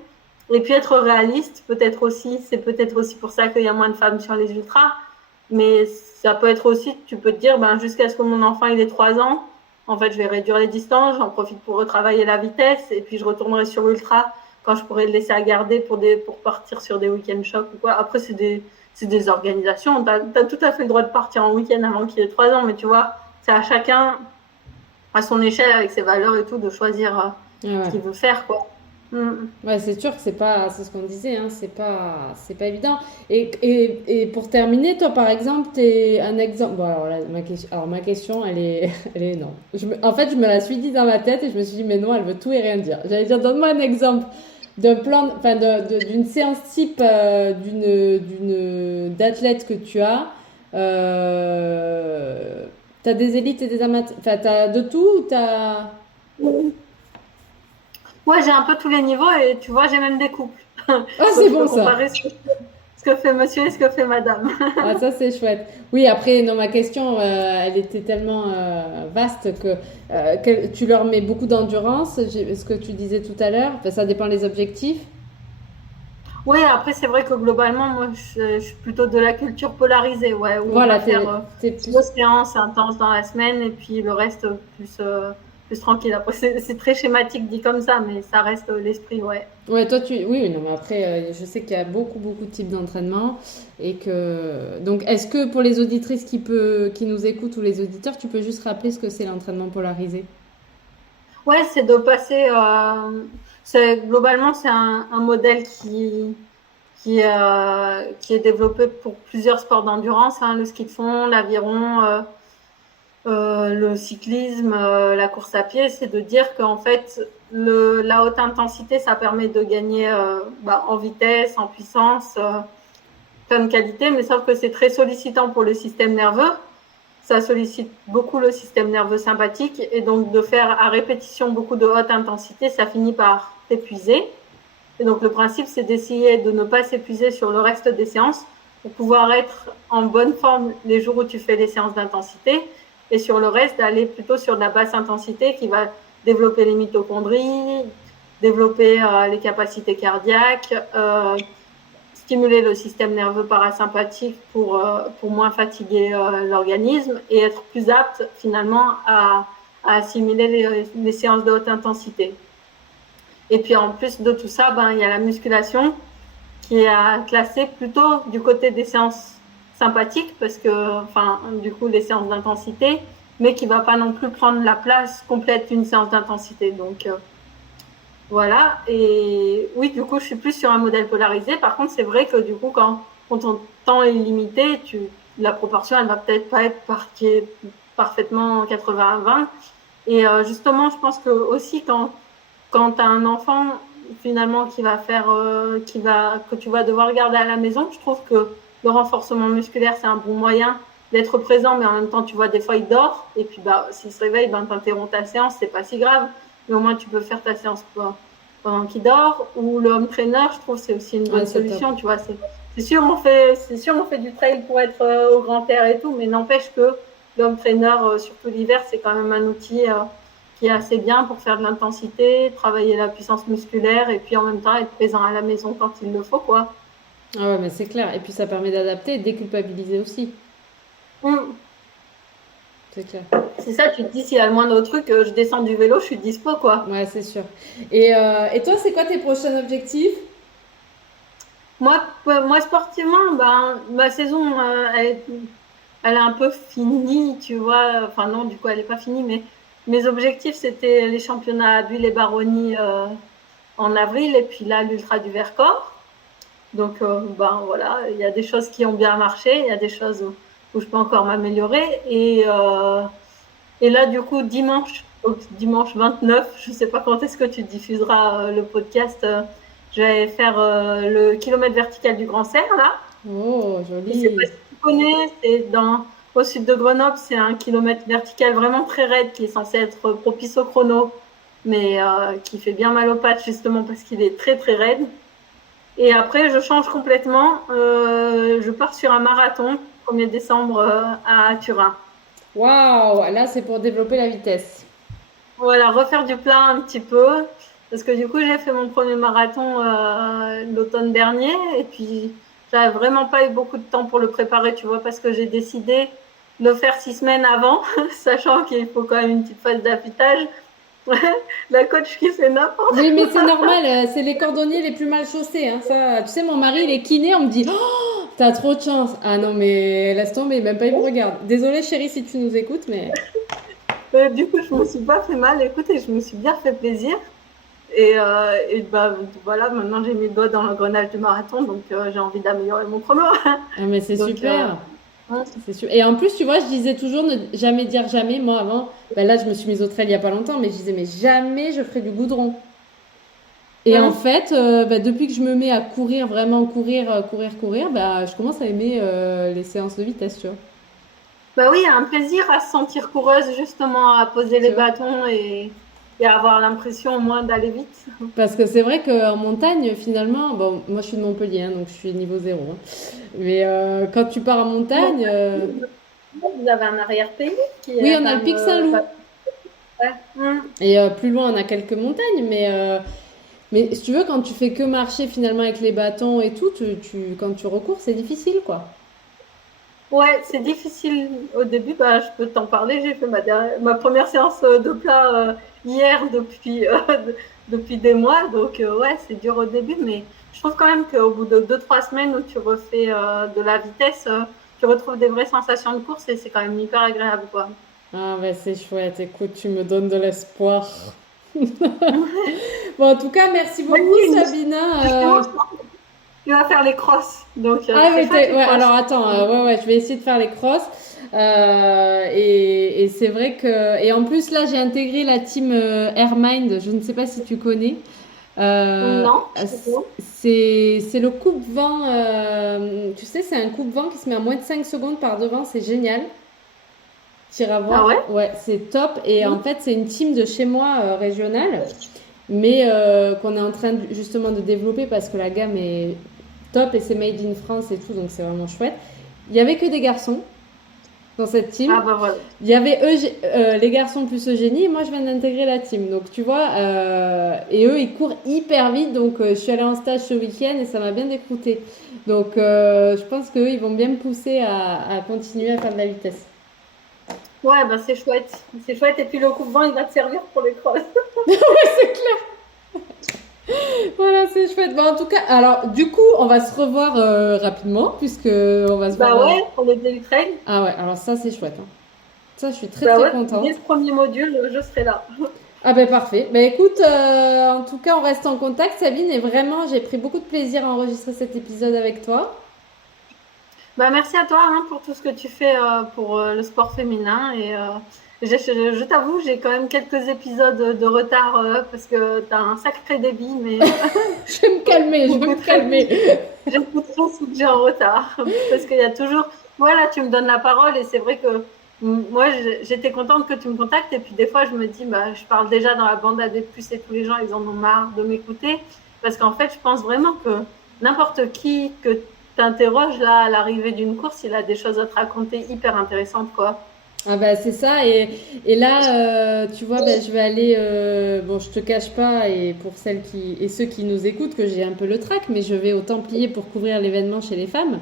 Et puis être réaliste, c'est peut-être aussi pour ça qu'il y a moins de femmes sur les ultras. Mais ça peut être aussi, tu peux te dire, jusqu'à ce que mon enfant il ait 3 ans, en fait, je vais réduire les distances, j'en profite pour retravailler la vitesse, et puis je retournerai sur ultra quand je pourrai le laisser à garder pour partir sur des week-end shocks ou quoi. Après, c'est des organisations. T'as tout à fait le droit de partir en week-end avant qu'il ait 3 ans, mais tu vois, c'est à chacun, à son échelle, avec ses valeurs et tout, de choisir ce qu'il veut faire, quoi. Ouais, c'est sûr que c'est ce qu'on disait, hein, c'est pas évident. Et pour terminer, toi, par exemple, t'es un exemple. Bon, alors, là, ma question, elle est énorme. En fait, je me la suis dit dans ma tête et je me suis dit, mais non, elle veut tout et rien dire. J'allais dire, donne-moi un exemple d'un plan, enfin, d'une séance type d'athlète que tu as. T'as des élites et des amateurs. Enfin, t'as de tout ou t'as. Ouais, j'ai un peu tous les niveaux et tu vois, j'ai même des couples. Ah, c'est bon ça. Comparer ce que fait monsieur et ce que fait madame. Ah, ça c'est chouette. Oui, après, non, ma question, elle était tellement vaste que tu leur mets beaucoup d'endurance, ce que tu disais tout à l'heure. Enfin, ça dépend des objectifs. Oui, après, c'est vrai que globalement, moi, je suis plutôt de la culture polarisée, ouais, où Voilà, on va faire t'es 2 plus. séances intenses dans la semaine et puis le reste plus tranquille. Après, c'est très schématique dit comme ça, mais ça reste l'esprit, ouais. Ouais, toi, oui, oui, non, mais après, je sais qu'il y a beaucoup, beaucoup de types d'entraînement et que. Donc, est-ce que pour les auditrices qui nous écoutent ou les auditeurs, tu peux juste rappeler ce que c'est l'entraînement polarisé? Ouais, c'est de passer. Globalement, c'est un modèle qui est développé pour plusieurs sports d'endurance, hein, le ski de fond, l'aviron, le cyclisme, la course à pied. C'est de dire qu'en fait, la haute intensité, ça permet de gagner en vitesse, en puissance, plein de qualités, mais sauf que c'est très sollicitant pour le système nerveux. Ça sollicite beaucoup le système nerveux sympathique et donc de faire à répétition beaucoup de haute intensité, ça finit par t'épuiser. Et donc le principe, c'est d'essayer de ne pas s'épuiser sur le reste des séances pour pouvoir être en bonne forme les jours où tu fais les séances d'intensité et sur le reste, d'aller plutôt sur de la basse intensité qui va développer les mitochondries, développer les capacités cardiaques, stimuler le système nerveux parasympathique pour moins fatiguer l'organisme et être plus apte finalement à assimiler les séances de haute intensité. Et puis en plus de tout ça, il y a la musculation qui est classée plutôt du côté des séances sympathiques parce que, du coup, les séances d'intensité, mais qui ne va pas non plus prendre la place complète d'une séance d'intensité. Donc, voilà. Et oui, du coup, je suis plus sur un modèle polarisé. Par contre, c'est vrai que du coup, quand ton temps est limité, la proportion, elle va peut-être pas être parfaitement 80-20. Et justement, je pense que aussi quand tu as un enfant finalement que tu vas devoir garder à la maison, je trouve que le renforcement musculaire, c'est un bon moyen d'être présent, mais en même temps, tu vois, des fois, il dort, et puis s'il se réveille, t'interromps ta séance, c'est pas si grave, mais au moins, tu peux faire ta séance pendant qu'il dort. Ou le home trainer, je trouve, c'est aussi une bonne solution, top. Tu vois, c'est sûr, on fait du trail pour être au grand air et tout, mais n'empêche que le home trainer, surtout l'hiver, c'est quand même un outil qui est assez bien pour faire de l'intensité, travailler la puissance musculaire et puis en même temps être présent à la maison quand il le faut, quoi. Ah ouais, mais c'est clair. Et puis ça permet d'adapter et de déculpabiliser aussi. C'est clair. C'est ça, tu te dis, s'il y a le moindre truc, je descends du vélo, je suis dispo, quoi. Ouais, c'est sûr. Et toi, c'est quoi tes prochains objectifs? Moi, sportivement, ma saison, elle est un peu finie, tu vois. Enfin, non, du coup, elle n'est pas finie, mais mes objectifs, c'était les championnats à Bulle et Baronnie en avril, et puis là, l'Ultra du Vercors. Donc, voilà, il y a des choses qui ont bien marché, il y a des choses où je peux encore m'améliorer. Et là, du coup, dimanche 29, je ne sais pas quand est-ce que tu diffuseras le podcast, Je vais faire le kilomètre vertical du Grand Serre, là. Oh, Je joli. sais pas si tu connais, c'est au sud de Grenoble, c'est un kilomètre vertical vraiment très raide qui est censé être propice au chrono, mais qui fait bien mal aux pattes justement parce qu'il est très très raide. Et après, je change complètement. Je pars sur un marathon, 1er décembre à Turin. Waouh, là c'est pour développer la vitesse. Voilà, refaire du plat un petit peu. Parce que du coup, j'ai fait mon premier marathon l'automne dernier. Et puis, j'avais vraiment pas eu beaucoup de temps pour le préparer, tu vois, parce que j'ai décidé de le faire 6 semaines avant, sachant qu'il faut quand même une petite phase d'affûtage. La coach qui fait n'importe. Oui, mais c'est normal, c'est les cordonniers les plus mal chaussés. Hein. Ça, tu sais, mon mari, il est kiné, on me dit oh, t'as trop de chance. Ah non, mais laisse tomber, même pas il me regarde. Désolée, chérie, si tu nous écoutes, mais. Du coup, je me suis pas fait mal. Écoute, et je me suis bien fait plaisir. Et bah, voilà, maintenant j'ai mis le doigt dans l'engrenage du marathon, donc j'ai envie d'améliorer mon chrono. Ah, mais c'est Donc, super. ouais. C'est super. Et en plus, tu vois, je disais toujours ne jamais dire jamais. Moi, avant, ben là, je me suis mise au trail il y a pas longtemps, mais je disais, mais jamais je ferai du goudron. Et en fait, depuis que je me mets à courir, vraiment courir, bah, je commence à aimer les séances de vitesse, tu vois. Bah oui, il y a un plaisir à se sentir coureuse, justement, à poser Tu les vois. bâtons et à avoir l'impression au moins d'aller vite. Parce que c'est vrai qu'en montagne, finalement, bon, moi je suis de Montpellier, hein, donc je suis niveau zéro. Hein. Mais quand tu pars en montagne, Vous avez un arrière-pays qui oui, est on a quand le Pic même. Saint-Loup. Ouais. Et plus loin, on a quelques montagnes, mais si tu veux, quand tu fais que marcher finalement avec les bâtons et tout, quand tu recours, c'est difficile, quoi. Ouais, c'est difficile au début. Bah, je peux t'en parler. J'ai fait ma première séance de plat hier depuis des mois. Donc, ouais, c'est dur au début. Mais je trouve quand même qu'au bout de 2-3 semaines où tu refais de la vitesse, tu retrouves des vraies sensations de course et c'est quand même hyper agréable, quoi. Ah, bah c'est chouette, écoute, tu me donnes de l'espoir. Bon, en tout cas, merci Oui, beaucoup, oui, Sabina. justement, tu vas faire les crosses. Donc, Ah, c'est mais chouette les ouais, crosses. alors attends, ouais, je vais essayer de faire les crosses. Et c'est vrai que. Et en plus, là, j'ai intégré la team Airmind, je ne sais pas si tu connais. Euh, Non, c'est bon. c'est le coupe-vent, tu sais, c'est un coupe-vent qui se met à moins de 5 secondes par devant, c'est génial. T'iras Ah voir. ouais? Ouais, c'est top. Et en Mhm. fait, c'est une team de chez moi régionale, mais qu'on est en train justement de développer parce que la gamme est top et c'est made in France et tout, donc c'est vraiment chouette. Il y avait que des garçons dans cette team. Ah bah voilà. Il y avait les garçons plus Eugénie et moi je viens d'intégrer la team. Donc tu vois, et eux ils courent hyper vite. Donc je suis allée en stage ce week-end et ça m'a bien décrouté. Donc je pense qu'eux ils vont bien me pousser à continuer à faire de la vitesse. Ouais, bah c'est chouette. C'est chouette. Et puis le coupe-vent, il va te servir pour les crosses. C'est clair. Voilà, c'est chouette. Bon, en tout cas, alors du coup, on va se revoir rapidement puisque on va se Bah voir. ouais, pour le daily trail. Ah ouais, alors ça c'est chouette. Hein. Ça, je suis très Bah très ouais, dès contente. le premier module, je serai là. Ah ben parfait. Ben écoute, en tout cas, on reste en contact, Sabine, et vraiment, j'ai pris beaucoup de plaisir à enregistrer cet épisode avec toi. Bah merci à toi hein, pour tout ce que tu fais pour le sport féminin. Et je t'avoue, j'ai quand même quelques épisodes de retard parce que tu as un sacré débit, mais Je vais me calmer, je vais me calmer. j'écoute trop ce que j'ai en retard. Parce qu'il y a toujours. Voilà, tu me donnes la parole et c'est vrai que moi, j'étais contente que tu me contactes. Et puis des fois, je me dis, bah, je parle déjà dans la bande AD+, et tous les gens, ils en ont marre de m'écouter. Parce qu'en fait, je pense vraiment que n'importe qui que t'interroges là à l'arrivée d'une course, il a des choses à te raconter hyper intéressantes, quoi. Ah bah c'est ça, et là, tu vois, bah, je vais aller, bon, je te cache pas, et pour celles et ceux qui nous écoutent, que j'ai un peu le trac, mais je vais au Templier pour couvrir l'événement chez les femmes.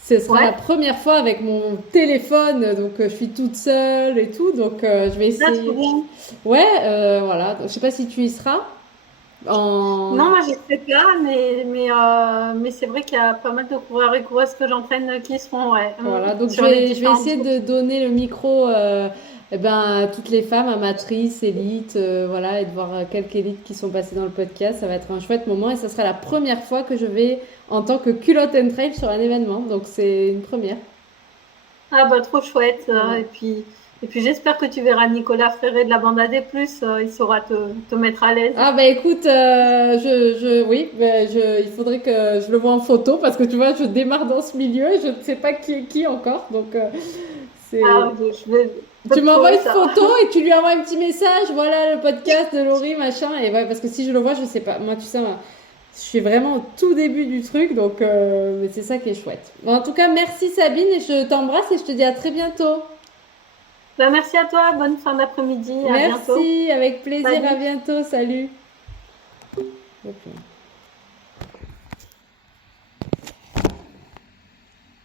Ce sera la Ouais, première fois avec mon téléphone, donc je suis toute seule et tout, donc je vais là, trop essayer. bien. Ouais, voilà. Donc, je sais pas si tu y seras. En... Non, moi j'ai fait ça, mais c'est vrai qu'il y a pas mal de coureurs et coureuses que j'entraîne qui seront ouais, Voilà, donc sur les je vais différentes essayer courses. de donner le micro eh ben, à toutes les femmes, amatrices, élites, voilà, et de voir quelques élites qui sont passées dans le podcast. Ça va être un chouette moment et ça sera la première fois que je vais en tant que culotte and trail sur un événement. Donc c'est une première. Ah bah trop chouette. Voilà. Et puis Et puis j'espère que tu verras Nicolas Fréré de la bande AD+, il saura te mettre à l'aise. Ah bah écoute, oui, il faudrait que je le vois en photo parce que tu vois, je démarre dans ce milieu, je ne sais pas qui est qui encore, donc c'est... Tu m'envoies une photo et tu lui envoies un petit message, voilà le podcast de Laurie, machin, et ouais, parce que si je le vois, je sais pas. Moi, tu sais, je suis vraiment au tout début du truc, donc c'est ça qui est chouette. Bon, en tout cas, merci Sabine, et je t'embrasse et je te dis à très bientôt. Bah, merci à toi, bonne fin d'après-midi, à bientôt. Merci, avec plaisir, Salut. à bientôt, salut. Okay.